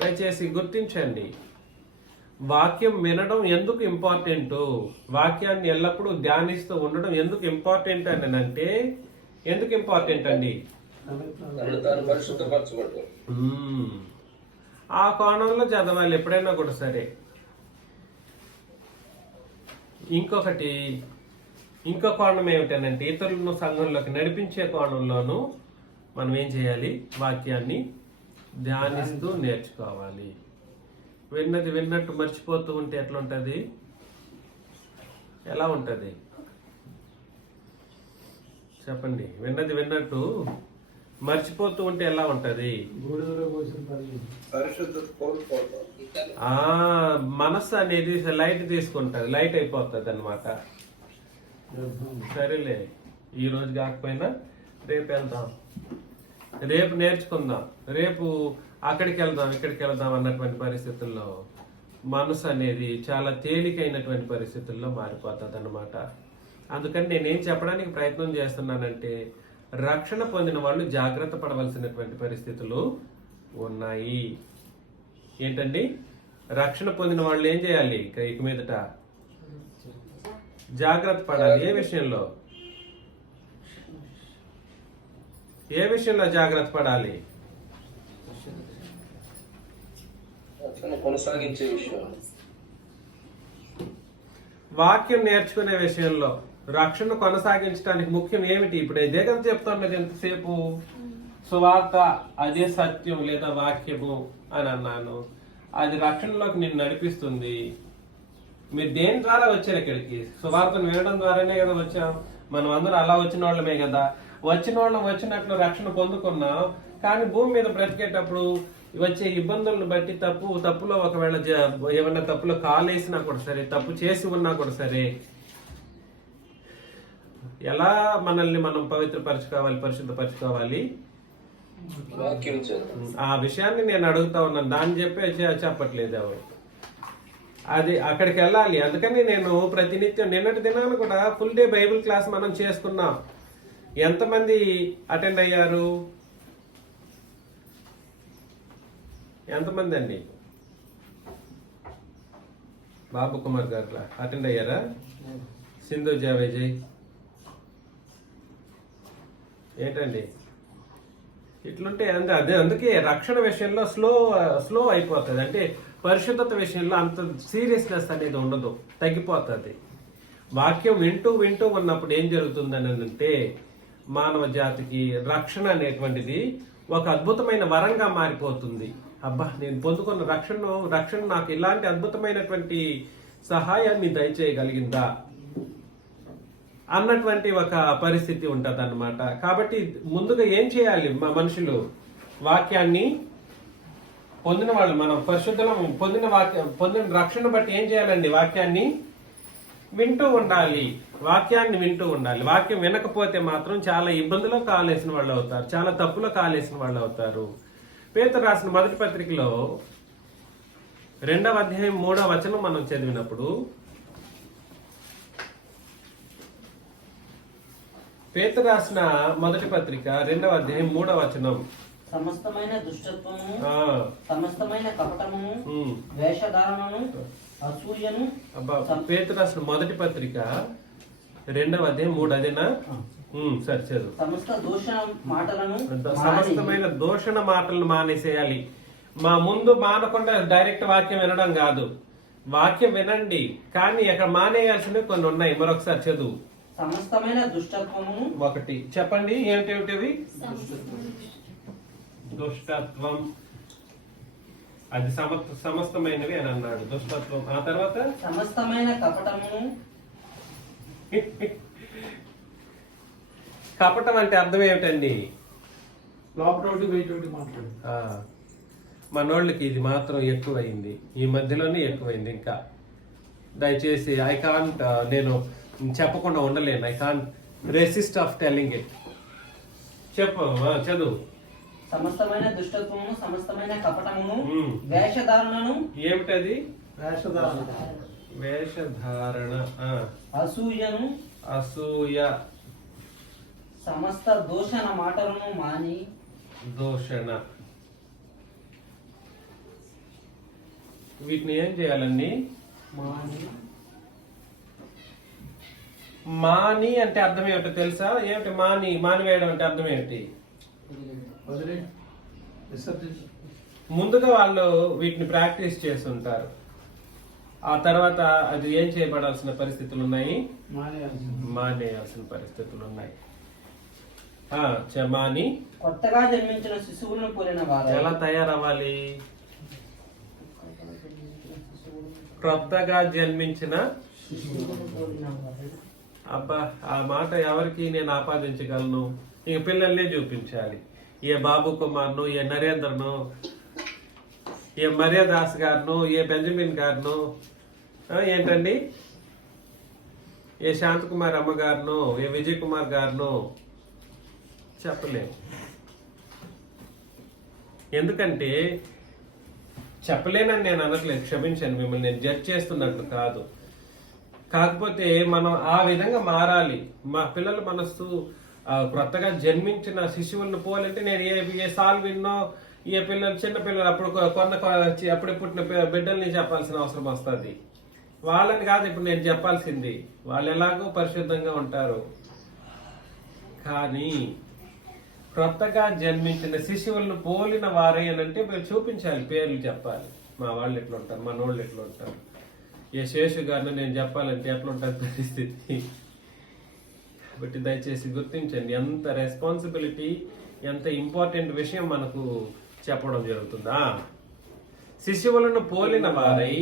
దయచేసి గుర్తించండి, వాక్యం వినడం ఎందుకు ఇంపార్టెంట్, వాక్యాన్ని ఎల్లప్పుడూ ధ్యానిస్తూ ఉండడం ఎందుకు ఇంపార్టెంట్ అని అంటే, ఎందుకు ఇంపార్టెంట్ అండి? ఆ కోణంలో చదవాలి ఎప్పుడైనా కూడా సరే. ఇంకో కోణం ఏమిటనంటే, ఇతరులను సంఘంలోకి నడిపించే కోణంలోనూ మనం ఏం చేయాలి? వాక్యాన్ని ధ్యానిస్తూ నేర్చుకోవాలి. విన్నది విన్నట్టు మర్చిపోతూ ఉంటే ఎట్లా ఉంటుంది? ఎలా ఉంటుంది చెప్పండి? విన్నది విన్నట్టు మర్చిపోతూ ఉంటే ఎలా ఉంటది? మనస్సు అనేది లైట్ తీసుకుంటది, లైట్ అయిపోతుంది అన్నమాట. సరేలే, ఈ రోజు కాకపోయినా రేపు వెళ్దాం, రేపు నేర్చుకుందాం, రేపు అక్కడికి వెళ్దాం, ఇక్కడికి వెళ్దాం అన్నటువంటి పరిస్థితుల్లో మనసు అనేది చాలా తేలికైనటువంటి పరిస్థితుల్లో మారిపోతుంది అన్నమాట. అందుకని నేనేం చెప్పడానికి ప్రయత్నం చేస్తున్నానంటే, రక్షణ పొందిన వాళ్ళు జాగ్రత్త పడవలసినటువంటి పరిస్థితులు ఉన్నాయి. ఏంటండి? రక్షణ పొందిన వాళ్ళు ఏం చేయాలి? ఇక మీదట జాగ్రత్త పడాలి. ఏ విషయంలో జాగ్రత్త పడాలి? కొనసాగించే విషయం, వాక్యం నేర్చుకునే విషయంలో. రక్షణ కొనసాగించడానికి ముఖ్యం ఏమిటి? ఇప్పుడు ఇదే కదా చెప్తున్నది ఎంతసేపు. సువార్త అదే సత్యం లేదా వాక్యము అని అన్నాను. అది రక్షణలోకి నిన్ను నడిపిస్తుంది. మీరు దేని ద్వారా వచ్చారు ఇక్కడికి? సువార్తను వినడం ద్వారానే కదా వచ్చాం. మనం అందరూ అలా వచ్చిన వాళ్ళమే కదా. వచ్చిన వాళ్ళం వచ్చినట్లు రక్షణ పొందుకున్నాం. కానీ భూమి మీద బ్రతికేటప్పుడు వచ్చే ఇబ్బందులను బట్టి తప్పులో ఒకవేళ ఏమన్నా తప్పులో కాలేసినా కూడా సరే, తప్పు చేసి ఉన్నా కూడా సరే, ఎలా మనల్ని మనం పవిత్రపరచుకోవాలి, పరిశుద్ధపరచుకోవాలి? ఆ విషయాన్ని నేను అడుగుతా ఉన్నాను. దాన్ని చెప్పట్లేదు ఎవరు. అది అక్కడికి వెళ్ళాలి. అందుకని నేను ప్రతినిత్యం, నిన్నటి దినాన్ని కూడా ఫుల్ డే బైబిల్ క్లాస్ మనం చేసుకున్నాం. ఎంతమంది అటెండ్ అయ్యారు? ఎంతమంది అండి? బాబు కుమార్ గారు అటెండ్ అయ్యారా? సింధు జావేజీ ఏంటండి ఇట్లుంటే? అదే అందుకే రక్షణ విషయంలో స్లో అయిపోతుంది. అంటే పరిశుద్ధత విషయంలో అంత సీరియస్నెస్ అనేది ఉండదు, తగ్గిపోతుంది. వాక్యం వింటూ ఉన్నప్పుడు ఏం జరుగుతుందని అంటే, మానవ జాతికి రక్షణ అనేటువంటిది ఒక అద్భుతమైన వరంగా మారిపోతుంది. అబ్బా, నేను పొందుకున్న రక్షణ నాకు ఇలాంటి అద్భుతమైనటువంటి సహాయాన్ని దయచేయగలిగిందా అన్నటువంటి ఒక పరిస్థితి ఉంటుంది అన్నమాట. కాబట్టి ముందుగా ఏం చేయాలి? మనుషులు వాక్యాన్ని పొందిన వాళ్ళు, మనం పరిశుద్ధం పొందిన రక్షణ బట్టి ఏం చేయాలండి? వాక్యాన్ని వింటూ ఉండాలి. వాక్యం వినకపోతే మాత్రం చాలా ఇబ్బందులో కాలేసిన వాళ్ళు అవుతారు, చాలా తప్పులో కాలేసిన వాళ్ళు అవుతారు. పేతురు రాసిన మొదటి పత్రికలో 2వ అధ్యాయం 3వ వచనం మనం చదివినప్పుడు, పేతురు రాసిన మొదటి పత్రిక 2వ అధ్యాయం 3వ వచనం, సమస్తమైన దుష్టత్వము, సమస్తమైన కపటము, వేషధారణను, అసూయను. పేతురు రాసిన మొదటి పత్రిక 2వ అధ్యాయం 3, అదేనా? సరే చదువు. సమస్తమైన దూషణ మాటలను మానేసేయాలి. ముందు మానకుండా డైరెక్ట్ వాక్యం వినడం కాదు. వాక్యం వినండి, కానీ అక్కడ మానేయాల్సినవి కొన్ని ఉన్నాయి. మరొకసారి చదువు. సమస్తమైన దుష్టత్వము. ఒకటి చెప్పండి, ఏమిటివి? దుష్టత్వం, అది సమస్తమైనవి అని అన్నాడు. దుష్టత్వం. ఆ తర్వాత సమస్తమైన కపటము. కపటం అంటే అర్థం ఏమిటండి? మనోళ్ళకి ఇది మాత్రం ఎక్కువైంది, ఈ మధ్యలోనే ఎక్కువైంది. ఇంకా దయచేసి నేను చెప్పకుండా ఉండలేను. I can't resist of telling it. చదువు. సమస్తమైన దుష్టత్వము, సమస్తమైన కపటము, వేషధారణను. ఏమిటది? వేషధారణ. అసూయను. అసూయ, సమస్త దూషణ మాటలను మాని, దూషణ. వీటిని ఏం చేయాలండి? మాని. మాని అంటే అర్థం ఏమిటో తెలుసా? ఏమిటి మాని? మానివేయడం అంటే అర్థం ఏమిటి? ముందుగా వాళ్ళు వీటిని ప్రాక్టీస్ చేస్తుంటారు, ఆ తర్వాత అది ఏం చేయబడాల్సిన పరిస్థితులు ఉన్నాయి? మానేయాల్సిన పరిస్థితులు ఉన్నాయి. మాని. కొత్తగా జన్మించిన శిశువులను పోలిన వారు ఎలా తయారవ్వాలి? కొత్తగా జన్మించిన అబ్బా, ఆ మాట ఎవరికి నేను ఆపాదించగలను? ఇక పిల్లల్నే చూపించాలి. ఏ బాబు కుమార్ను, ఏ నరేంద్రను, ఏ మర్యాదాస్ గారును, ఏ బెంజమిన్ గారును, ఏంటండి, ఏ శాంతకుమార్ అమ్మగారును, ఏ విజయ్ కుమార్ గారును చెప్పలేము. ఎందుకంటే చెప్పలేనని నేను అనట్లేదు, క్షమించాను, మిమ్మల్ని నేను జడ్జ్ చేస్తున్నట్టు కాదు. కాకపోతే మనం ఆ విధంగా మారాలి. మా పిల్లల మనస్సు కొత్తగా జన్మించిన శిశువులను పోలంటే నేను ఏ సాల్విన్నో, ఏ పిల్లలు చిన్న పిల్లలు అప్పుడు పుట్టిన బిడ్డల్ని చెప్పాల్సిన అవసరం వస్తుంది. వాళ్ళని కాదు ఇప్పుడు నేను చెప్పాల్సింది. వాళ్ళు ఎలాగో పరిశుద్ధంగా ఉంటారు, కానీ కొత్తగా జన్మించిన శిశువులను పోలిన వారే అని అంటే మీరు చూపించాలి, పేర్లు చెప్పాలి. మా వాళ్ళు ఎట్లా ఉంటారు, మన వాళ్ళు ఎట్లా ఉంటారు. ఏ శేషు గారిని నేను చెప్పాలంటే ఎట్లా ఉంటుంది పరిస్థితి. కాబట్టి దయచేసి గుర్తించండి, ఎంత రెస్పాన్సిబిలిటీ, ఎంత ఇంపార్టెంట్ విషయం మనకు చెప్పడం జరుగుతుందా. శిశువులను పోలిన వారై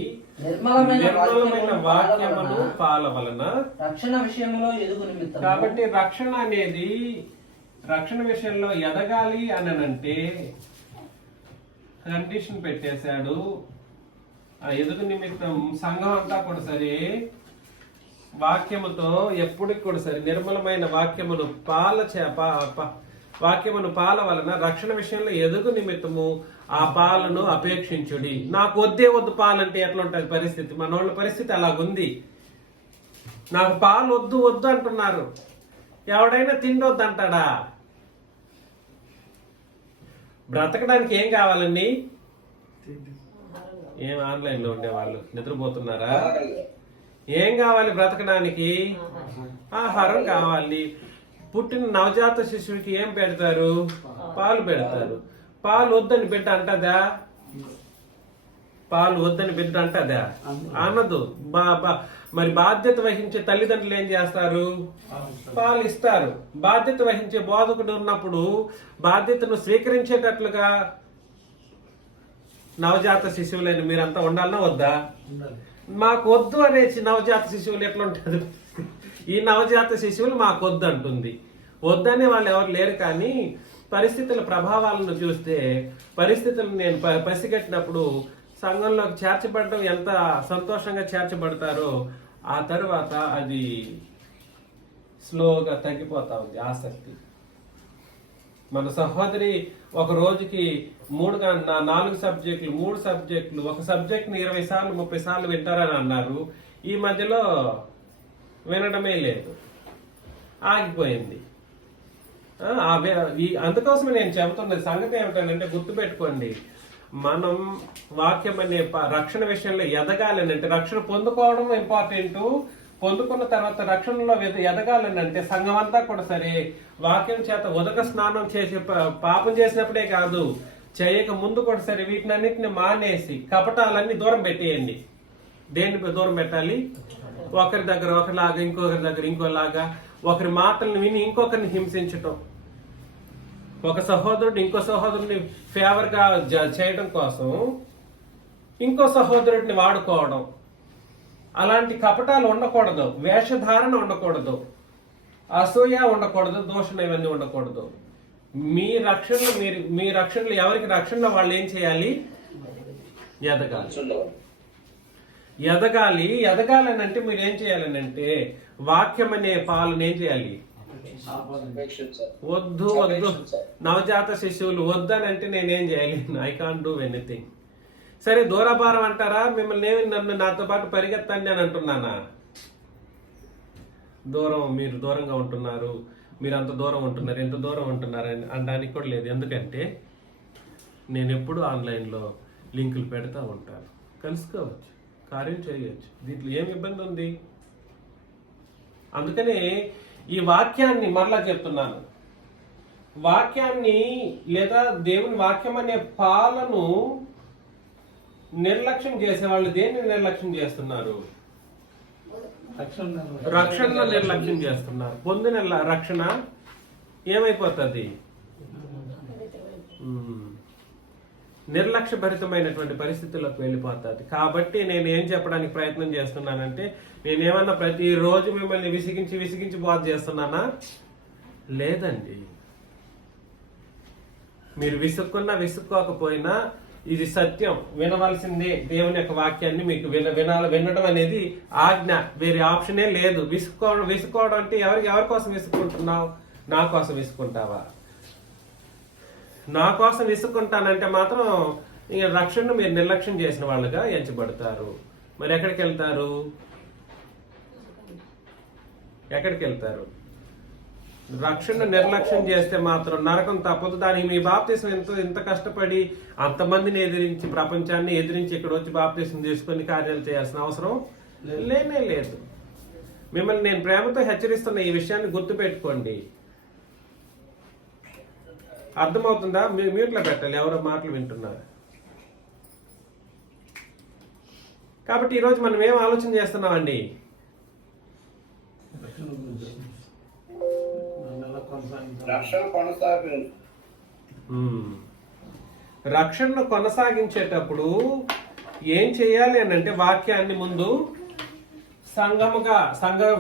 నిర్మలమైన వాక్యమును పాలవలన రక్షణ విషయంలో ఎదుగు నిమిత్తం. కాబట్టి రక్షణ అనేది, రక్షణ విషయంలో ఎదగాలి అని అంటే కండిషన్ పెట్టేశాడు. ఆ ఎదుగు నిమిత్తం సంఘం అంతా కూడా సరే వాక్యముతో ఎప్పటికి కూడా సరే నిర్మలమైన వాక్యమును వాక్యమును పాల వలన రక్షణ విషయంలో ఎదుగు నిమిత్తము ఆ పాలను అపేక్షించుడి. నాకు వద్దు పాలంటే ఎట్లా ఉంటుంది పరిస్థితి? మనోళ్ళ పరిస్థితి అలాగుంది. నాకు పాలు వద్దు అంటున్నారు. ఎవడైనా తిండొద్దు అంటాడా? బ్రతకడానికి ఏం కావాలండి? ఏం ఆన్లైన్ లో ఉండేవాళ్ళు నిద్రపోతున్నారా? ఏం కావాలి బ్రతకడానికి? ఆహారం కావాలి. పుట్టిన నవజాత శిశువుకి ఏం పెడతారు? పాలు పెడతారు. పాలు వద్దని బిడ్డ అంటదా? పాలు వద్దని బిడ్డ అంటదా? అనదు. మరి బాధ్యత వహించే తల్లిదండ్రులు ఏం చేస్తారు? పాలు ఇస్తారు. బాధ్యత వహించే బోధకుడు ఉన్నప్పుడు బాధ్యతను స్వీకరించేటట్లుగా నవజాత శిశువులైన మీరంతా ఉండాలన్నా వద్దా? మాకు వద్దు అనేసి నవజాత శిశువులు ఎట్లా ఉంటుంది? ఈ నవజాత శిశువులు మాకు వద్దు అంటుంది. వద్దనే వాళ్ళు ఎవరు లేరు. కానీ పరిస్థితుల ప్రభావాలను చూస్తే, పరిస్థితులను నేను పసిగట్టినప్పుడు సంఘంలోకి చేర్చబడడం ఎంత సంతోషంగా చేర్చబడతారో ఆ తర్వాత అది స్లోగా తగ్గిపోతా ఉంది ఆసక్తి. మన సహోదరి ఒక రోజుకి 4 సబ్జెక్టులు 3 సబ్జెక్టులు, ఒక సబ్జెక్ట్ని 20 సార్లు 30 సార్లు వింటారని అన్నారు. ఈ మధ్యలో వినడమే లేదు, ఆగిపోయింది. అందుకోసమే నేను చెబుతున్న సంగతి ఏమిటంటే గుర్తుపెట్టుకోండి, మనం వాక్యం అనే రక్షణ విషయంలో ఎదగాలని అంటే రక్షణ పొందుకోవడం ఇంపార్టెంట్. పొందుకున్న తర్వాత రక్షణలో ఎదగాలని అంటే సంఘం అంతా కూడా సరే వాక్యం చేత ఉదక స్నానం చేసి పాపం చేసినప్పుడే కాదు, చేయక ముందు కూడా సరే వీటినన్నింటిని మానేసి కపటాలన్నీ దూరం పెట్టేయండి. దేన్ని దూరం పెట్టాలి? ఒకరి దగ్గర ఒకలాగా, ఇంకొకరి దగ్గర ఇంకోలాగా, ఒకరి మాటలను విని ఇంకొకరిని హింసించటం, ఒక సహోదరుడు ఇంకో సహోదరుని ఫేవర్ గా చేయడం కోసం ఇంకో సహోదరుడిని వాడుకోవడం, అలాంటి కపటాలు ఉండకూడదు. వేషధారణ ఉండకూడదు, అసూయ ఉండకూడదు, దూషణ ఇవన్నీ ఉండకూడదు. మీ రక్షణలో ఎవరికి రక్షణలో వాళ్ళు ఏం చేయాలి? ఎదగాలని అంటే మీరు ఏం చేయాలని అంటే వాక్యం అనే పాలను ఏం చేయాలి? వద్దు నవజాత శిశువులు వద్దని అంటే నేనేం చేయాలి? I can't do anything. సరే దూరభారం అంటారా? మిమ్మల్ని నాతో పాటు పరిగెత్తండి అని అంటున్నానా? మీరు దూరంగా ఉంటున్నారు, మీరు అంత దూరం ఉంటున్నారు, ఎంత దూరం ఉంటున్నారు అని అనడానికి కూడా లేదు. ఎందుకంటే నేను ఎప్పుడు ఆన్లైన్లో లింకులు పెడతా ఉంటాను. కలుసుకోవచ్చు, కార్యం చేయవచ్చు, దీంట్లో ఏమి ఇబ్బంది ఉంది? అందుకనే ఈ వాక్యాన్ని మరలా చెప్తున్నాను. వాక్యాన్ని లేదా దేవుని వాక్యం అనే పాలను నిర్లక్ష్యం చేసేవాళ్ళు దేన్ని నిర్లక్ష్యం చేస్తున్నారు? రక్షణను నిర్లక్ష్యం చేస్తున్నారు. పొందిన రక్షణ ఏమైపోతుంది? నిర్లక్ష్యభరితమైనటువంటి పరిస్థితుల్లోకి వెళ్ళిపోతుంది. కాబట్టి నేను ఏం చెప్పడానికి ప్రయత్నం చేస్తున్నానంటే, నేనేమన్నా ప్రతిరోజు మిమ్మల్ని విసిగించి బాధ చేస్తున్నానా? లేదండి. మీరు విసుక్కోకపోయినా ఇది సత్యం, వినవలసిందే. దేవుని యొక్క వాక్యాన్ని మీకు వినడం అనేది ఆజ్ఞ, వేరే ఆప్షనే లేదు. విసుక్కోవడం అంటే ఎవరి కోసం విసుక్కుంటున్నావు? నా కోసం విసుక్కుంటావా? నా కోసం విసుక్కుంటానంటే మాత్రం ఇక రక్షణను మీరు నిర్లక్ష్యం చేసిన వాళ్ళుగా ఎంచబడతారు. మరి ఎక్కడికి వెళ్తారు? రక్షణ నిర్లక్ష్యం చేస్తే మాత్రం నరకం తప్పదు. దానికి మీ బాప్తీసం ఇంత కష్టపడి అంతమందిని ఎదిరించి, ప్రపంచాన్ని ఎదిరించి ఇక్కడ వచ్చి బాప్తీసం తీసుకొని కార్యాలు చేయాల్సిన అవసరం లేనే లేదు. మిమ్మల్ని నేను ప్రేమతో హెచ్చరిస్తున్న ఈ విషయాన్ని గుర్తుపెట్టుకోండి. అర్థమవుతుందా? మ్యూట్లో పెట్టాలి, ఎవరో మాటలు వింటున్నారు. కాబట్టి ఈరోజు మనం ఏం ఆలోచన చేస్తున్నామండి? రక్షణను కొనసాగించేటప్పుడు ఏం చేయాలి అని అంటే, వాక్యాన్ని ముందు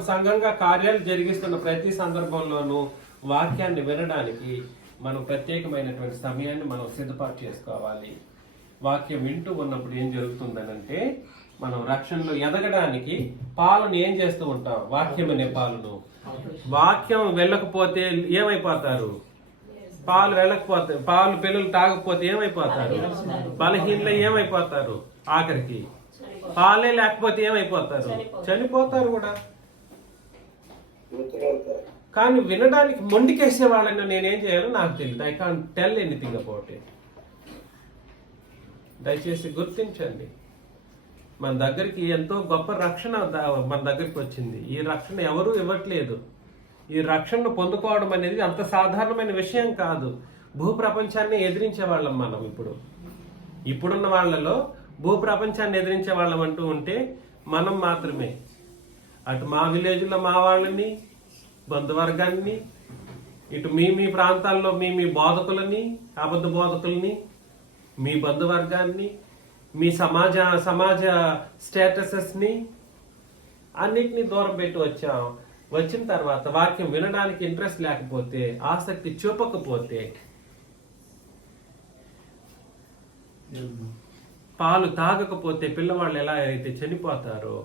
సంఘంగా కార్యాలు జరిగిస్తున్న ప్రతి సందర్భంలోనూ వాక్యాన్ని వినడానికి మనం ప్రత్యేకమైనటువంటి సమయాన్ని మనం సిద్ధపాటు చేసుకోవాలి. వాక్యం వింటూ ఉన్నప్పుడు ఏం జరుగుతుందనంటే, మనం రక్షణలో ఎదగడానికి పాలను ఏం చేస్తూ ఉంటాం? వాక్యం అనే పాలను. వాక్యం వెళ్ళకపోతే ఏమైపోతారు? పాలు వెళ్ళకపోతే, పాలు పిల్లలు తాగకపోతే ఏమైపోతారు? బలహీనలు ఏమైపోతారు? ఆఖరికి పాలే లేకపోతే ఏమైపోతారు? చనిపోతారు కూడా. కానీ వినడానికి మొండికేసే వాళ్ళని నేనేం చేయాలో నాకు తెలియదు. I can't tell anything about it. దయచేసి గుర్తించండి, మన దగ్గరికి ఎంతో గొప్ప రక్షణ మన దగ్గరికి వచ్చింది. ఈ రక్షణ ఎవరూ ఇవ్వట్లేదు. ఈ రక్షణను పొందుకోవడం అనేది అంత సాధారణమైన విషయం కాదు. భూప్రపంచాన్ని ఎదిరించే వాళ్ళం మనం. ఇప్పుడున్న వాళ్ళలో భూప్రపంచాన్ని ఎదిరించే వాళ్ళం అంటూ ఉంటే మనం మాత్రమే. అటు మా విలేజ్లో మా వాళ్ళని, బంధువర్గాన్ని, ఇటు మీ ప్రాంతాల్లో మీ బోధకులని, అబద్ధ బోధకులని, మీ బంధువర్గాన్ని, మీ సమాజ స్టేటసెస్ని అన్నిటినీ దూరం పెట్టి వచ్చాం. వచ్చిన తర్వాత వాక్యం వినడానికి ఇంట్రెస్ట్ లేకపోతే, ఆసక్తి చూపకపోతే, పాలు తాగకపోతే పిల్లవాళ్ళు ఎలా అయితే చనిపోతారో,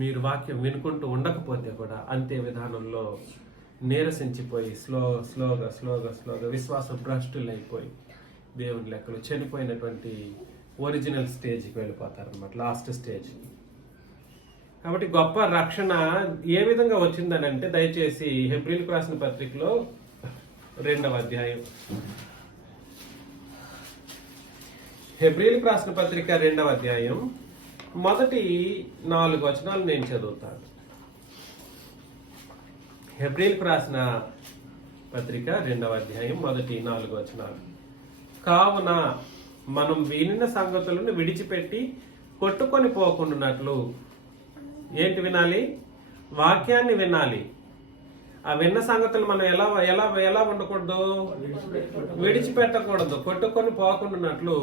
మీరు వాక్యం వినుకుంటూ ఉండకపోతే కూడా అంతే విధానంలో నీరసించిపోయి స్లోగా విశ్వాసం భ్రష్టులైపోయి దేవుని లెక్కలు చనిపోయినటువంటి ఒరిజినల్ స్టేజ్కి వెళ్ళిపోతారు అన్నమాట, లాస్ట్ స్టేజ్. కాబట్టి గొప్ప రక్షణ ఏ విధంగా వచ్చిందని అంటే, దయచేసి హెబ్రీలకు రాసిన పత్రికలో 2వ అధ్యాయం, హెబ్రీలకు రాసిన పత్రిక 2వ అధ్యాయం మొదటి 4 వచనాలు నేను చదువుతాను. హెబ్రీలకు రాసిన పత్రిక 2వ అధ్యాయం మొదటి 4 వచనాలు. కావున మనం వినిన సంగతులను విడిచిపెట్టి కొట్టుకొని పోకుండానట్లు ఏంటి వినాలి? వాక్యాన్ని వినాలి. ఆ విన్న సంగతులు మనం ఎలా ఉండకూడదు? విడిచిపెట్టకూడదు. కొట్టుకొని పోకుండానట్లు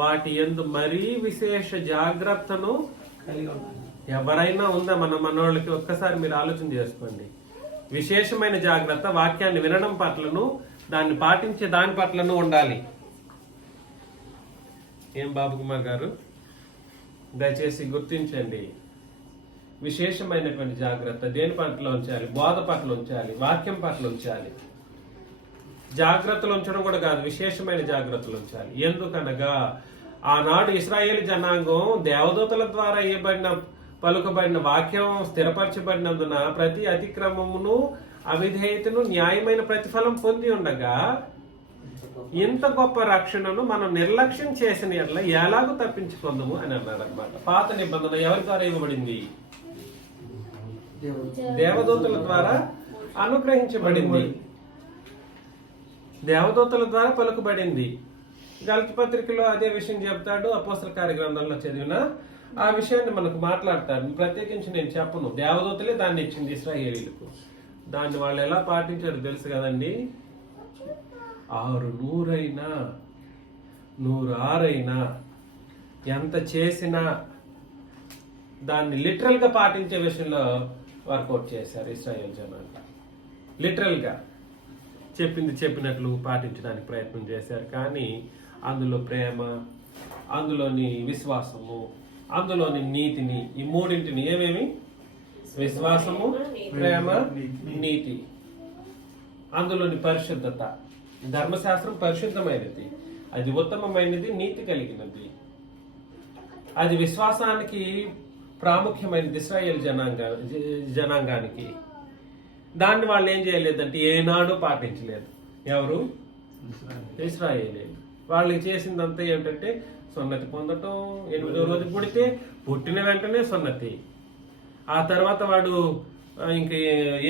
వాటి యందు మరీ విశేష జాగ్రత్తను ఎవరైనా ఉందా? మనోళ్ళకి ఒక్కసారి మీరు ఆలోచన చేసుకోండి. విశేషమైన జాగ్రత్త వాక్యాన్ని వినడం పట్లను, దాన్ని పాటించే దాని పట్లను ఉండాలి. ఏం బాబు కుమార్ గారు, దయచేసి గుర్తించండి. విశేషమైనటువంటి జాగ్రత్త దేని పట్ల ఉంచాలి? బోధ పట్ల ఉంచాలి, వాక్యం పట్ల ఉంచాలి. జాగ్రత్తలు ఉంచడం కూడా కాదు, విశేషమైన జాగ్రత్తలు ఉంచాలి. ఎందుకనగా ఆనాడు ఇశ్రాయేలు జనాంగం దేవదూతల ద్వారా ఇవ్వబడిన పలుకబడిన వాక్యం స్థిరపరచబడినందున ప్రతి అతిక్రమమును అవిధేయతను న్యాయమైన ప్రతిఫలం పొంది ఉండగా ఇంత గొప్ప రక్షణను మనం నిర్లక్ష్యం చేసిన ఎట్లా ఎలాగో తప్పించుకుందాము అని అన్నాడు అనమాట. పాత నిబంధన ఎవరి ద్వారా ఇవ్వబడింది? దేవదూతల ద్వారా అనుగ్రహించబడింది, దేవదూతల ద్వారా పలుకబడింది. గలతీ పత్రికలో అదే విషయం చెప్తాడు. అపోస్తల కార్యగ్రంథంలో చదివిన ఆ విషయాన్ని మనకు మాట్లాడతాడు. ప్రత్యేకించి నేను చెప్పను, దేవదూతలే దాన్ని ఇచ్చింది ఇశ్రాయేలీలకు. దాన్ని వాళ్ళు ఎలా పాటించారో తెలుసు కదండి. 600 106 ఎంత చేసినా దాన్ని లిటరల్ గా పాటించే విషయంలో వర్కౌట్ చేశారు ఇశ్రాయేల్ జనాలు. లిటరల్ గా చెప్పింది చెప్పినట్లు పాటించడానికి ప్రయత్నం చేశారు. కానీ అందులో ప్రేమ, అందులోని విశ్వాసము, అందులోని నీతిని, ఈ మూడింటిని ఏమేమి? విశ్వాసము, ప్రేమ, నీతి, అందులోని పరిశుద్ధత. ధర్మశాస్త్రం పరిశుద్ధమైనది, అది ఉత్తమమైనది, నీతి కలిగినది, అది విశ్వాసానికి ప్రాముఖ్యమైనది ఇశ్రాయేల్ జనాంగానికి. దాన్ని వాళ్ళు ఏం చేయలేదంటే ఏనాడు పాటించలేదు. ఎవరు? ఇశ్రాయేలీయులు. వాళ్ళకి చేసిందంతా ఏమిటంటే సున్నతి పొందటం, 8వ రోజు పుడితే పుట్టిన వెంటనే సున్నతి, ఆ తర్వాత వాడు ఇంక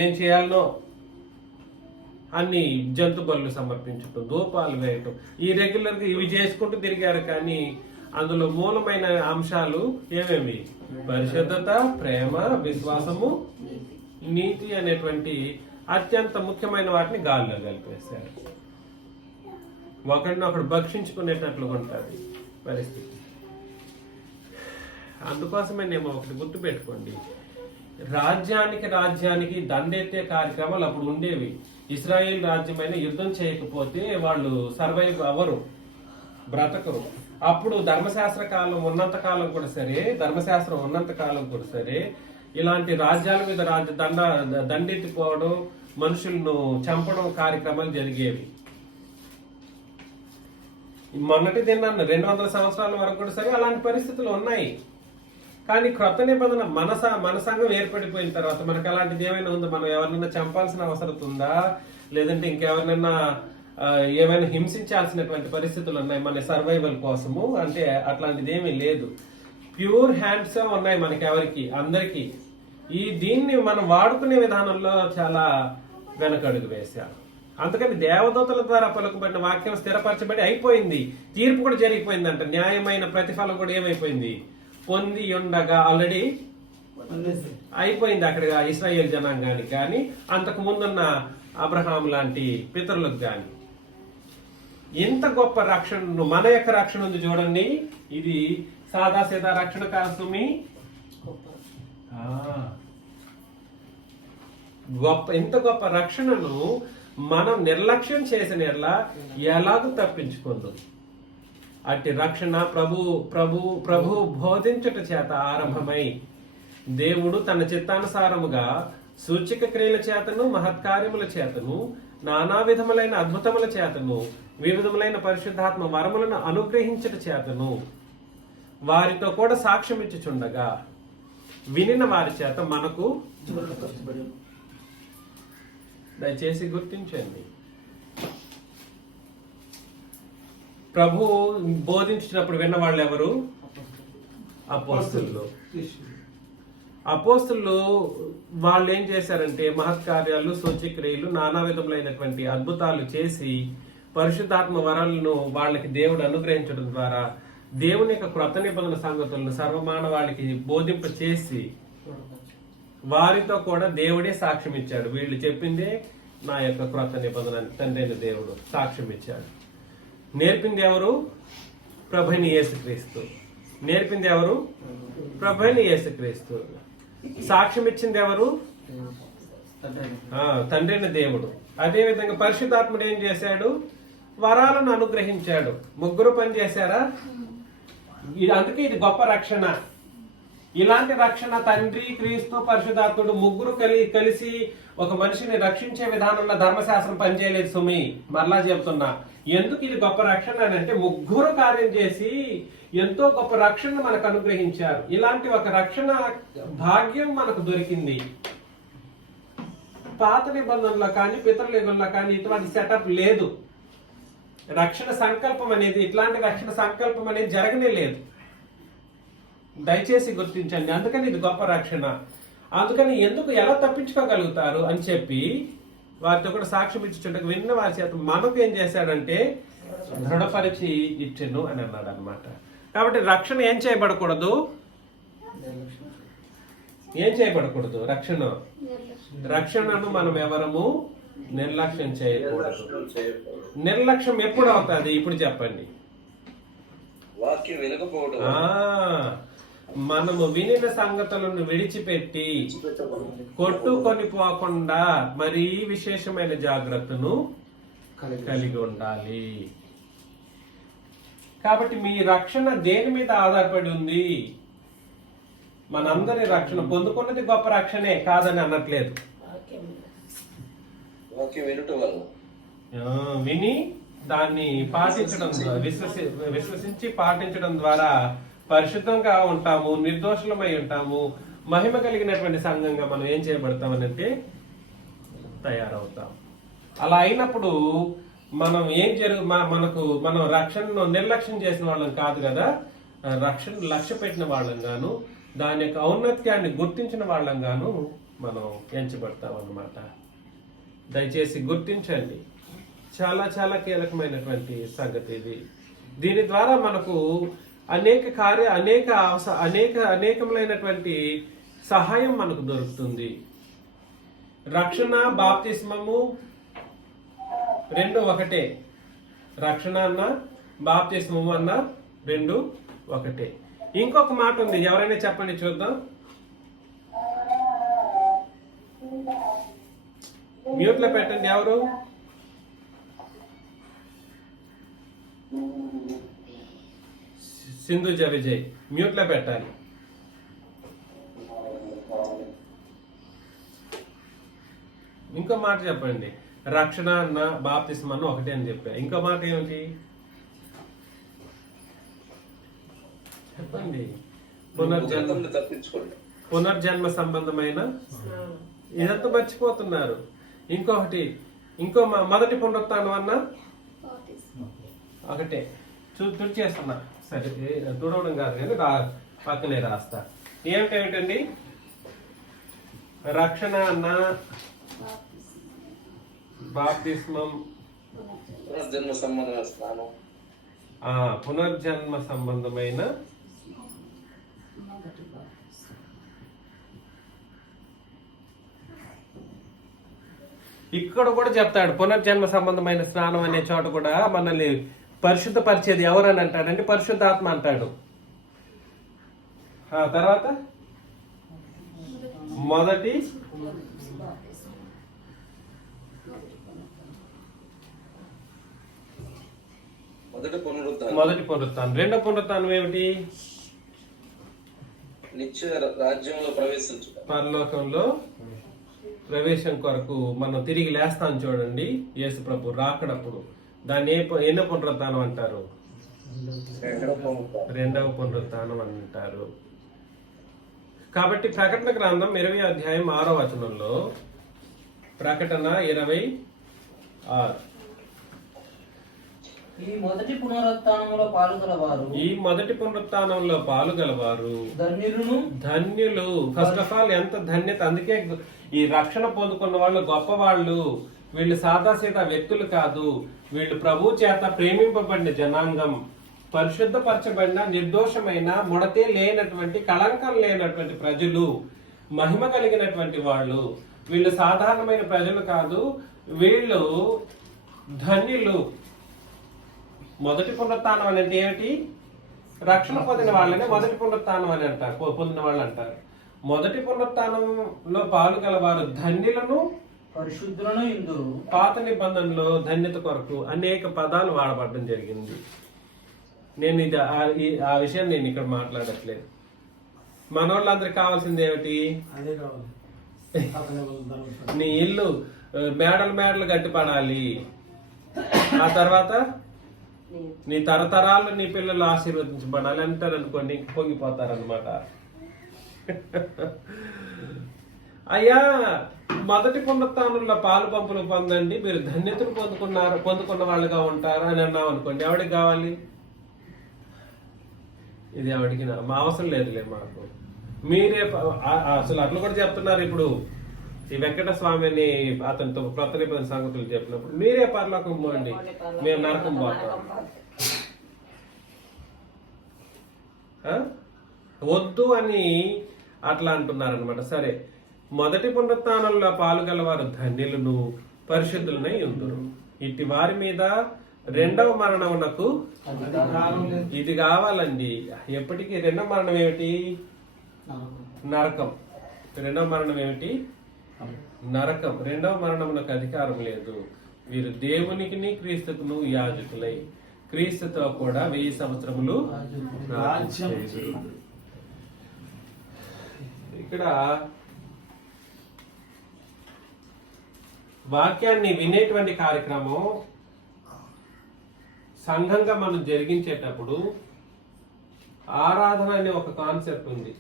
ఏం చేయాలనో అన్ని జంతు బలులు సమర్పించటం, ధూపాలు వేయటం, ఈ రెగ్యులర్గా ఇవి చేసుకుంటూ తిరిగారు. కానీ అందులో మూలమైన అంశాలు ఏమేమి? పరిశుద్ధత, ప్రేమ, విశ్వాసము, నీతి అనేటువంటి అత్యంత ముఖ్యమైన వాటిని గాల్లో కలిపేశారు. ఒకడినొకడు భక్షించుకునేటట్లుగా ఉంటుంది పరిస్థితి. అందుకోసమే నేను ఒకటి గుర్తు పెట్టుకోండి, రాజ్యానికి దండెత్తే కార్యక్రమాలు అప్పుడు ఉండేవి. ఇశ్రాయేల్ రాజ్యమైన యుద్ధం చేయకపోతే వాళ్ళు సర్వైవ్ అవ్వరు, బ్రతకరు. అప్పుడు ధర్మశాస్త్ర కాలం ఉన్నంత కాలం కూడా సరే, ధర్మశాస్త్రం ఉన్నంత కాలం కూడా సరే, ఇలాంటి రాజ్యాల మీద దండెత్తిపోవడం, మనుషులను చంపడం కార్యక్రమాలు జరిగేవి. మొన్నటి దినాన్న 200 సంవత్సరాల వరకు కూడా సరే అలాంటి పరిస్థితులు ఉన్నాయి. కానీ క్రొత్త నిబంధన మన సంఘం ఏర్పడిపోయిన తర్వాత మనకు అలాంటిది ఏమైనా ఉందో? మనం ఎవరినైనా చంపాల్సిన అవసరం ఉందా? లేదంటే ఇంకెవరినైనా ఏమైనా హింసించాల్సినటువంటి పరిస్థితులు ఉన్నాయి మన సర్వైవల్ కోసము అంటే? అట్లాంటిది ఏమీ లేదు. ప్యూర్ హ్యాండ్స్ ఉన్నాయి మనకి, ఎవరికి, అందరికీ. దీన్ని మనం వాడుకునే విధానంలో చాలా వెనకడుగు వేశారు. అందుకని దేవదూతల ద్వారా పలుకబడిన వాక్యం స్థిరపరచబడి అయిపోయింది. తీర్పు కూడా జరిగిపోయిందంట. న్యాయమైన ప్రతిఫలం కూడా ఏమైపోయింది? పొంది ఉండగా ఆల్రెడీ అయిపోయింది అక్కడ ఇశ్రాయేల్ జనాంగానికి కానీ, అంతకు ముందున్న అబ్రహాం లాంటి పితరులకు కానీ. ఇంత గొప్ప రక్షణ, మన యొక్క రక్షణ ఉంది చూడండి. ఇది సాదా సీదా రక్షణ కాదు మీ ఇంత గొప్ప రక్షణను మనం నిర్లక్ష్యం చేసిన ఎలాగూ తప్పించుకుందాం. అట్టి రక్షణ ప్రభు బోధించుట చేత ఆరంభమై దేవుడు తన చిత్తానుసారముగా సూచక క్రియల చేతను, మహత్కార్యముల చేతను, నానా విధములైన అద్భుతముల చేతను, వివిధములైన పరిశుద్ధాత్మ వరములను అనుగ్రహించుట చేతను వారితో కూడా సాక్ష్యం ఇచ్చుచుండగా వినిన వారి చేత మనకు. దయచేసి గుర్తించండి, ప్రభు బోధించినప్పుడు విన్న వాళ్ళు ఎవరు? అపోస్తలులు. అపోస్తలులు వాళ్ళు ఏం చేశారంటే మహత్కార్యాలు, సూచక్రియలు, నానా విధములైనటువంటి అద్భుతాలు చేసి పరిశుద్ధాత్మ వరాలను వాళ్ళకి దేవుడు అనుగ్రహించడం ద్వారా దేవుని యొక్క క్రొత్త నిబంధన సంగతులను సర్వమానవాళికి బోధింప చేసి వారితో కూడా దేవుడే సాక్ష్యం ఇచ్చాడు. వీళ్ళు చెప్పిందే నా యొక్క క్రొత్త నిబంధన తండ్రి అయిన దేవుడు సాక్ష్యం ఇచ్చాడు. నేర్పింది ఎవరు? ప్రభువైన యేసుక్రీస్తు. నేర్పింది ఎవరు? ప్రభువైన యేసుక్రీస్తు. సాక్ష్యం ఇచ్చింది ఎవరు? తండ్రి అయిన దేవుడు. అదే విధంగా పరిశుద్ధాత్ముడు ఏం చేశాడు? వరాలను అనుగ్రహించాడు. ముగ్గురు పని చేశారా? అందుకే ఇది గొప్ప రక్షణ. ఇలాంటి రక్షణ తండ్రి, క్రీస్తు, పరిశుద్ధాత్ముడు ముగ్గురు కలిసి ఒక మనిషిని రక్షించే విధానంలో ధర్మశాస్త్రం పనిచేయలేదు సుమి. మరలా చెప్తున్నా, ఎందుకు ఇది గొప్ప రక్షణ అని అంటే ముగ్గురు కార్యం చేసి ఎంతో గొప్ప రక్షణ మనకు అనుగ్రహించారు. ఇలాంటి ఒక రక్షణ భాగ్యం మనకు దొరికింది. పాత నిబంధనలో కానీ పితరుల యుగంలో కానీ ఇటువంటి సెటప్ లేదు. రక్షణ సంకల్పం అనేది, ఇట్లాంటి రక్షణ సంకల్పం అనేది జరగనే లేదు. దయచేసి గుర్తించండి. అందుకని ఇది గొప్ప రక్షణ. అందుకని ఎందుకు ఎలా తప్పించుకోగలుగుతారు అని చెప్పి వారితో కూడా సాక్ష్యం ఇచ్చుండగా విన్న వారి చేత మనకు ఏం చేశాడంటే దృఢపరిచి ఇచ్చెను అని అన్నాడు అనమాట. కాబట్టి రక్షణ ఏం చేయబడకూడదు, రక్షణను మనం ఎవరము నిర్లక్ష్యం చేయకూడదు. నిర్లక్ష్యం ఎప్పుడు అవుతుంది ఇప్పుడు చెప్పండి. మనము వినిన సంగతులను విడిచిపెట్టి కొట్టుకొని పోకుండా మరీ విశేషమైన జాగ్రత్తను కలిగి ఉండాలి. కాబట్టి మీ రక్షణ దేని మీద ఆధారపడి ఉంది? మనందరి రక్షణ పొందుకున్నది గొప్ప రక్షణే, కాదని అనట్లేదు. విని దాన్ని పాటించడం, విశ్వసించి పాటించడం ద్వారా పరిశుద్ధంగా ఉంటాము, నిర్దోషులమై ఉంటాము, మహిమ కలిగినటువంటి సంఘంగా మనం ఏం చేయబడతామనంటే తయారవుతాం. అలా అయినప్పుడు మనం ఏం మనం రక్షణను నిర్లక్ష్యం చేసిన వాళ్ళం కాదు కదా, రక్షణ లక్ష్య పెట్టిన వాళ్ళం గాను, దాని యొక్క ఔన్నత్యాన్ని గుర్తించిన వాళ్ళం గాను మనం ఎంచబడతాం అన్నమాట. దయచేసి గుర్తించండి. చాలా చాలా కీలకమైనటువంటి సంగతి ఇది. దీని ద్వారా మనకు అనేకమైనటువంటి సహాయం మనకు దొరుకుతుంది. రక్షణ బాప్తిస్మము రెండు ఒకటే. రక్షణ అన్న బాప్తిస్మము అన్న రెండు ఒకటే. ఇంకొక మాట ఉంది, ఎవరైనా చెప్పండి చూద్దాం. మ్యూట్ లో పెట్టండి. ఎవరు? సింధుజ విజయ్. మ్యూట్ లో పెట్టాలి. ఇంకో మాట చెప్పండి. రక్షణ అన్న బాప్తిస్మ అన్న ఒకటే అని చెప్పా. ఇంకో మాట ఏమిటి చెప్పండి? పునర్జన్మ సంబంధమైన, ఇదంతా మర్చిపోతున్నారు. ఇంకొకటి, మొదటి పునరుత్థానం అన్న ఒకటే. తుడిచేస్తున్నా, సరే తుడవడం కాదు కానీ పక్కనే రాస్తా. ఏమిటండి? రక్షణ అన్న బాప్తిస్మం, పునర్జన్మ సంబంధమైన ఇక్కడ కూడా చెప్తాడు. పునర్జన్మ సంబంధమైన స్నానం అనే చోట కూడా మనల్ని పరిశుద్ధపరిచేది ఎవరని అంటాడంటే పరిశుద్ధాత్మ అంటాడు. తర్వాత మొదటి పునరుత్థానం. రెండో పునరుత్థానం ఏమిటి? నిత్య రాజ్యంలో ప్రవేశించు, పరలోకంలో ప్రవేశం కొరకు మనం తిరిగి లేస్తాం చూడండి యేసు ప్రభు రాకడప్పుడు. దాన్ని ఎన్నో పునరుత్థానం అంటారు? రెండవ పునరుత్థానం అంటారు. కాబట్టి ప్రకటన గ్రంథం 20వ అధ్యాయం 6వ వచనంలో, ప్రకటన 26, ఈ మొదటి పునరుత్థానంలో పాలుగలవారు ధన్యులు. ఫస్ట్ ఆఫ్ ఆల్ ఎంత ధన్యత! అందుకే ఈ రక్షణ పొందుకున్న వాళ్ళు గొప్ప వాళ్ళు. వీళ్ళు సాదాసీదా వ్యక్తులు కాదు, వీళ్ళు ప్రభు చేత ప్రేమింపబడిన జనాంగం, పరిశుద్ధపరచబడిన నిర్దోషమైన ముడతే లేనటువంటి కళంకం లేనటువంటి ప్రజలు, మహిమ కలిగినటువంటి వాళ్ళు. వీళ్ళు సాధారణమైన ప్రజలు కాదు, వీళ్ళు ధన్యులు. మొదటి పునరుత్థానం అనేది ఏమిటి? రక్షణ పొందిన వాళ్ళని మొదటి పునరుత్థానం అని అంటారు, పొందిన వాళ్ళు అంటారు. మొదటి పునరుత్థానంలో పాలుగలవారు ధన్యులను, పరిశుద్ధులను ఇందురు. పాత నిబంధనలో ధన్యత కొరకు అనేక పదాలు వాడబడడం జరిగింది. నేను ఆ విషయం నేను ఇక్కడ మాట్లాడట్లేదు. మనోళ్ళందరికి కావాల్సింది ఏమిటి? నీ ఇల్లు మేడలు కట్టి పడాలి. ఆ తర్వాత నీ తరతరాలు నీ పిల్లలు ఆశీర్వదించబడాలి అంటారు అనుకోండి, పొంగిపోతారనమాట. అయ్యా మొదటి పునరుత్థానంలో పాలు పంపులు పొందండి, మీరు ధన్యతను పొందుకున్న వాళ్ళుగా ఉంటారు అని అన్నాం అనుకోండి, ఎవరికి కావాలి? ఇది ఎవరికి మా అవసరం లేదులే మాకు. మీరే అసలు అట్లా కూడా చెప్తున్నారు. ఇప్పుడు ఈ వెంకట స్వామిని అతనితో కొత్త నిబంధన సంగతులు చెప్పినప్పుడు మీరే పరలోకం పోండి, మేము నరకం పోతాం. వద్దు అని అట్లా అంటున్నారనమాట. సరే, మొదటి పునరుత్థానంలో పాల్గొలవారు ధన్యులను పరిశుద్ధులనై ఉందురు. ఇట్టి వారి మీద రెండవ మరణమునకు ఇది కావాలండి. ఎప్పటికీ రెండవ మరణం ఏమిటి? నరకం. రెండవ మరణం ఏమిటి? నరకం. రెండవ మరణమునకు అధికారం లేదు. వీరు దేవునికి క్రీస్తుకును యాజకులై క్రీస్తుతో కూడా 1000 సంవత్సరములు ఇక్కడ వాక్యాన్ని వినేటువంటి కార్యక్రమం సంఘంగా మనం జరిగించేటప్పుడు ఆరాధన అనే ఒక కాన్సెప్ట్ ఉంది.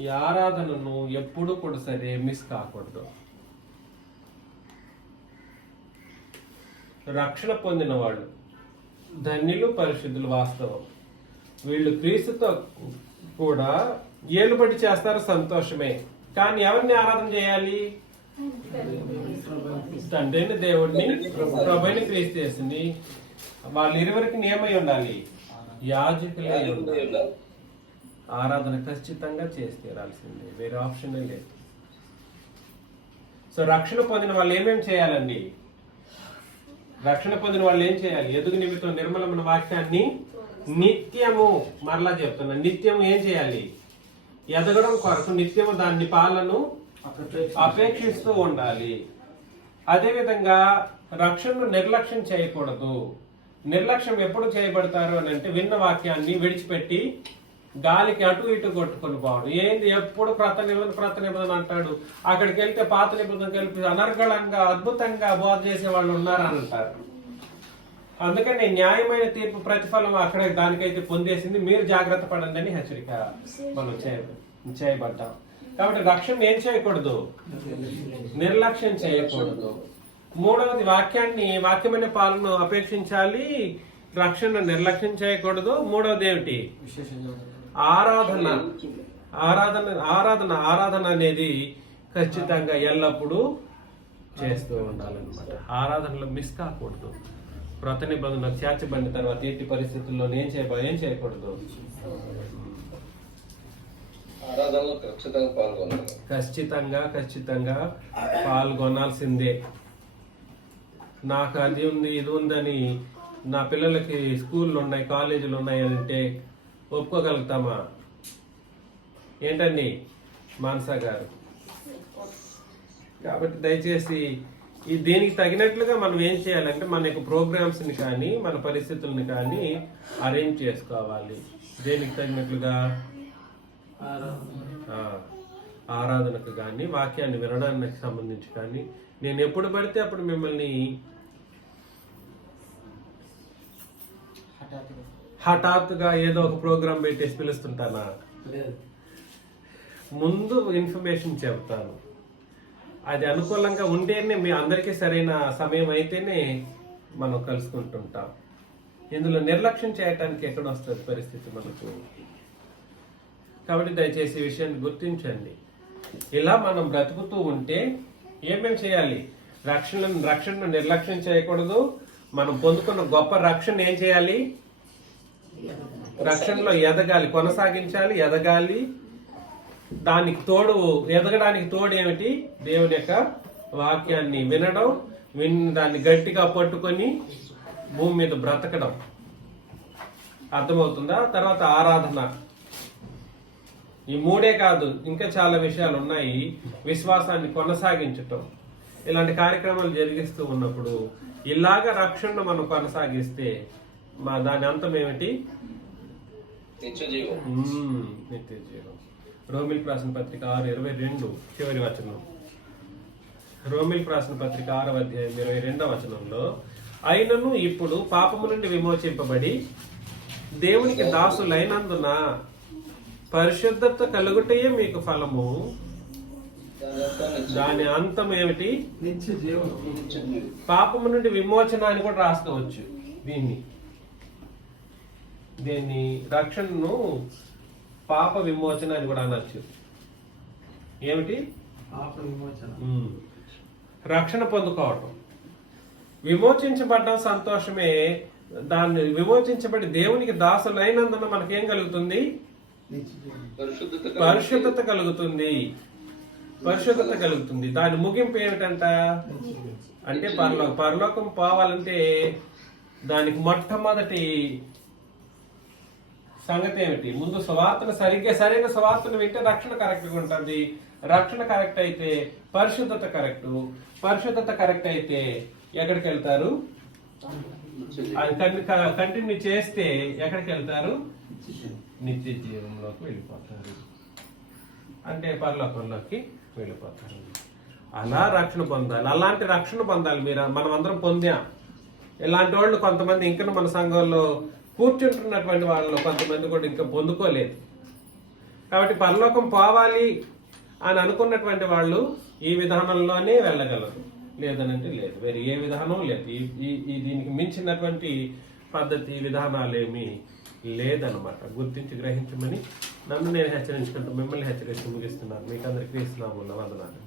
ఈ ఆరాధనను ఎప్పుడూ కూడా సరే మిస్ కాకూడదు. రక్షణ పొందిన వాళ్ళు ధన్యులు పరిశుద్ధులు వాస్తవం. వీళ్ళు క్రీస్తుతో కూడా ఏలుబడి చేస్తారు, సంతోషమే. కానీ ఎవరిని ఆరాధన చేయాలి? తండ్రిని, దేవుడిని, ప్రభుని, క్రీస్తు చేసింది. వాళ్ళు ఇరువురికి నియమై ఉండాలి, యాజకులై ఉండాలి. ఆరాధన ఖచ్చితంగా చేసి తీరాల్సిందే, వేరే ఆప్షనే లేదు. సో రక్షణ పొందిన వాళ్ళు ఏమేమి చేయాలండి? రక్షణ పొందిన వాళ్ళు ఏం చేయాలి? ఎదుగు నిమిత్తం నిర్మలమైన వాక్యాన్ని నిత్యము, మరలా చెప్తున్నా, నిత్యము ఏం చేయాలి? ఎదగడం కొరకు నిత్యము దాన్ని పాలను అపేక్షిస్తూ ఉండాలి. అదేవిధంగా రక్షణను నిర్లక్ష్యం చేయకూడదు. నిర్లక్ష్యం ఎప్పుడు చేయబడతారు అని అంటే, విన్న వాక్యాన్ని విడిచిపెట్టి గాలికి అటు ఇటు కొట్టుకొని పోవడం. ఏంది ఎప్పుడు క్రొత్త నిబంధన అంటాడు, అక్కడికి వెళ్తే పాత నిబంధన కలిపి అనర్గళంగా అద్భుతంగా బోధ చేసే వాళ్ళు ఉన్నారని అంటారు. అందుకని న్యాయమైన తీర్పు ప్రతిఫలం అక్కడే దానికైతే పొందేసింది, మీరు జాగ్రత్త పడండి అని హెచ్చరిక మనం చేయబడ్డాం. కాబట్టి రక్షణ ఏం చేయకూడదు? నిర్లక్ష్యం చేయకూడదు. మూడవది వాక్యమైన పాలన అపేక్షించాలి, రక్షణ నిర్లక్ష్యం చేయకూడదు. మూడవది ఏమిటి? ఆరాధన అనేది ఖచ్చితంగా ఎల్లప్పుడూ చేస్తూ ఉండాలన్నమాట. ఆరాధనలో మిస్ కాకూడదు. క్రొత్త నిబంధన చేర్చబడిన తర్వాత ఎట్టి పరిస్థితుల్లో ఏం చేయకూడదు? ఖచ్చితంగా పాల్గొనాల్సిందే. నాకు అది ఉంది ఇది ఉందని నా పిల్లలకి స్కూళ్ళు ఉన్నాయి, కాలేజీలు ఉన్నాయి అంటే ఒప్పుకోగలుగుతామా? ఏంటండి మానస గారు? కాబట్టి దయచేసి దీనికి తగినట్లుగా మనం ఏం చేయాలంటే మన యొక్క ప్రోగ్రామ్స్ని కానీ మన పరిస్థితుల్ని కానీ అరేంజ్ చేసుకోవాలి. దేనికి తగినట్లుగా? ఆరాధనకు కానీ వాక్యాన్ని వినడానికి సంబంధించి కానీ. నేను ఎప్పుడు పడితే అప్పుడు మిమ్మల్ని హఠాత్తుగా ఏదో ఒక ప్రోగ్రాం పెట్టేసి పిలుస్తుంటానా? ముందు ఇన్ఫర్మేషన్ చెప్తాను. అది అనుకూలంగా ఉంటేనే మీ అందరికీ సరైన సమయం అయితేనే మనం కలుసుకుంటుంటాం. ఇందులో నిర్లక్ష్యం చేయటానికి ఎక్కడ వస్తుంది పరిస్థితి మనకు? కాబట్టి దయచేసి ఈ విషయాన్ని గుర్తించండి. ఇలా మనం బ్రతుకుతూ ఉంటే ఏమేమి చేయాలి? రక్షణను నిర్లక్ష్యం చేయకూడదు. మనం పొందుకున్న గొప్ప రక్షణ ఏం చేయాలి? రక్షణలో ఎదగాలి, కొనసాగించాలి, ఎదగాలి. దానికి తోడు, ఎదగడానికి తోడు ఏమిటి? దేవుని యొక్క వాక్యాన్ని వినడం, దాన్ని గట్టిగా పట్టుకొని భూమి మీద బ్రతకడం. అర్థమవుతుందా? తర్వాత ఆరాధన. ఈ మూడే కాదు, ఇంకా చాలా విషయాలు ఉన్నాయి. విశ్వాసాన్ని కొనసాగించటం, ఇలాంటి కార్యక్రమాలు జరిగిస్తూ ఉన్నప్పుడు ఇలాగ రక్షణను మనం కొనసాగిస్తే దాని అంతం ఏమిటి? నిత్య జీవం. రోమిల్ రాసిన పత్రిక 6:22 చివరి వచనం. రోమిల్ రాసిన పత్రిక 6వ అధ్యాయం 22వ వచనంలో అయినను ఇప్పుడు పాపము నుండి విమోచింపబడి దేవునికి దాసులైనందున పరిశుద్ధత కలుగుటయే మీకు ఫలము, దాని అంతం ఏమిటి? నిత్య జీవం. పాపము నుండి విమోచన అని కూడా రాసుకోవచ్చు. దీన్ని రక్షణను పాప విమోచన అని కూడా అనొచ్చు. ఏమిటి? పాప విమోచన. రక్షణ పొందుకోవటం. విమోచించబడ్డం సంతోషమే. దాన్ని విమోచించబడి దేవునికి దాసులైనందున మనకేం కలుగుతుంది? పరిశుద్ధత కలుగుతుంది. పరిశుద్ధత కలుగుతుంది. దాని ముగింపు ఏమిటంట అంటే పరలోకం పోవాలంటే దానికి మొట్టమొదటి సంగతి ఏమిటి? ముందు సువార్తను సరైన సువార్తను వింటే రక్షణ కరెక్ట్గా ఉంటుంది. రక్షణ కరెక్ట్ అయితే పరిశుద్ధత కరెక్ట్. పరిశుద్ధత కరెక్ట్ అయితే ఎక్కడికి వెళ్తారు? కంటిన్యూ చేస్తే ఎక్కడికి వెళ్తారు? నిత్య జీవంలోకి వెళ్ళిపోతారు. అంటే పరలోకంలోకి వెళ్ళిపోతారు. అలా రక్షణ పొందాలి. అలాంటి రక్షణ పొందాలి. మనం అందరం పొందాం. ఇలాంటి వాళ్ళు కొంతమంది ఇంకా మన సంఘంలో కూర్చుంటున్నటువంటి వాళ్ళు కొంతమంది కూడా ఇంకా పొందుకోలేదు. కాబట్టి పరలోకం పోవాలి అని అనుకున్నటువంటి వాళ్ళు ఈ విధానంలోనే వెళ్ళగలరు. లేదనంటే లేదు, వేరే ఏ విధానం లేదు. దీనికి మించినటువంటి పద్ధతి విధానాలేమీ లేదనమాట. గుర్తించి గ్రహించమని నన్ను నేను హెచ్చరించుకుంటూ మిమ్మల్ని హెచ్చరించి ముగిస్తున్నాను. మీకు అందరికీ క్రీస్తు నామములో వందనాలు.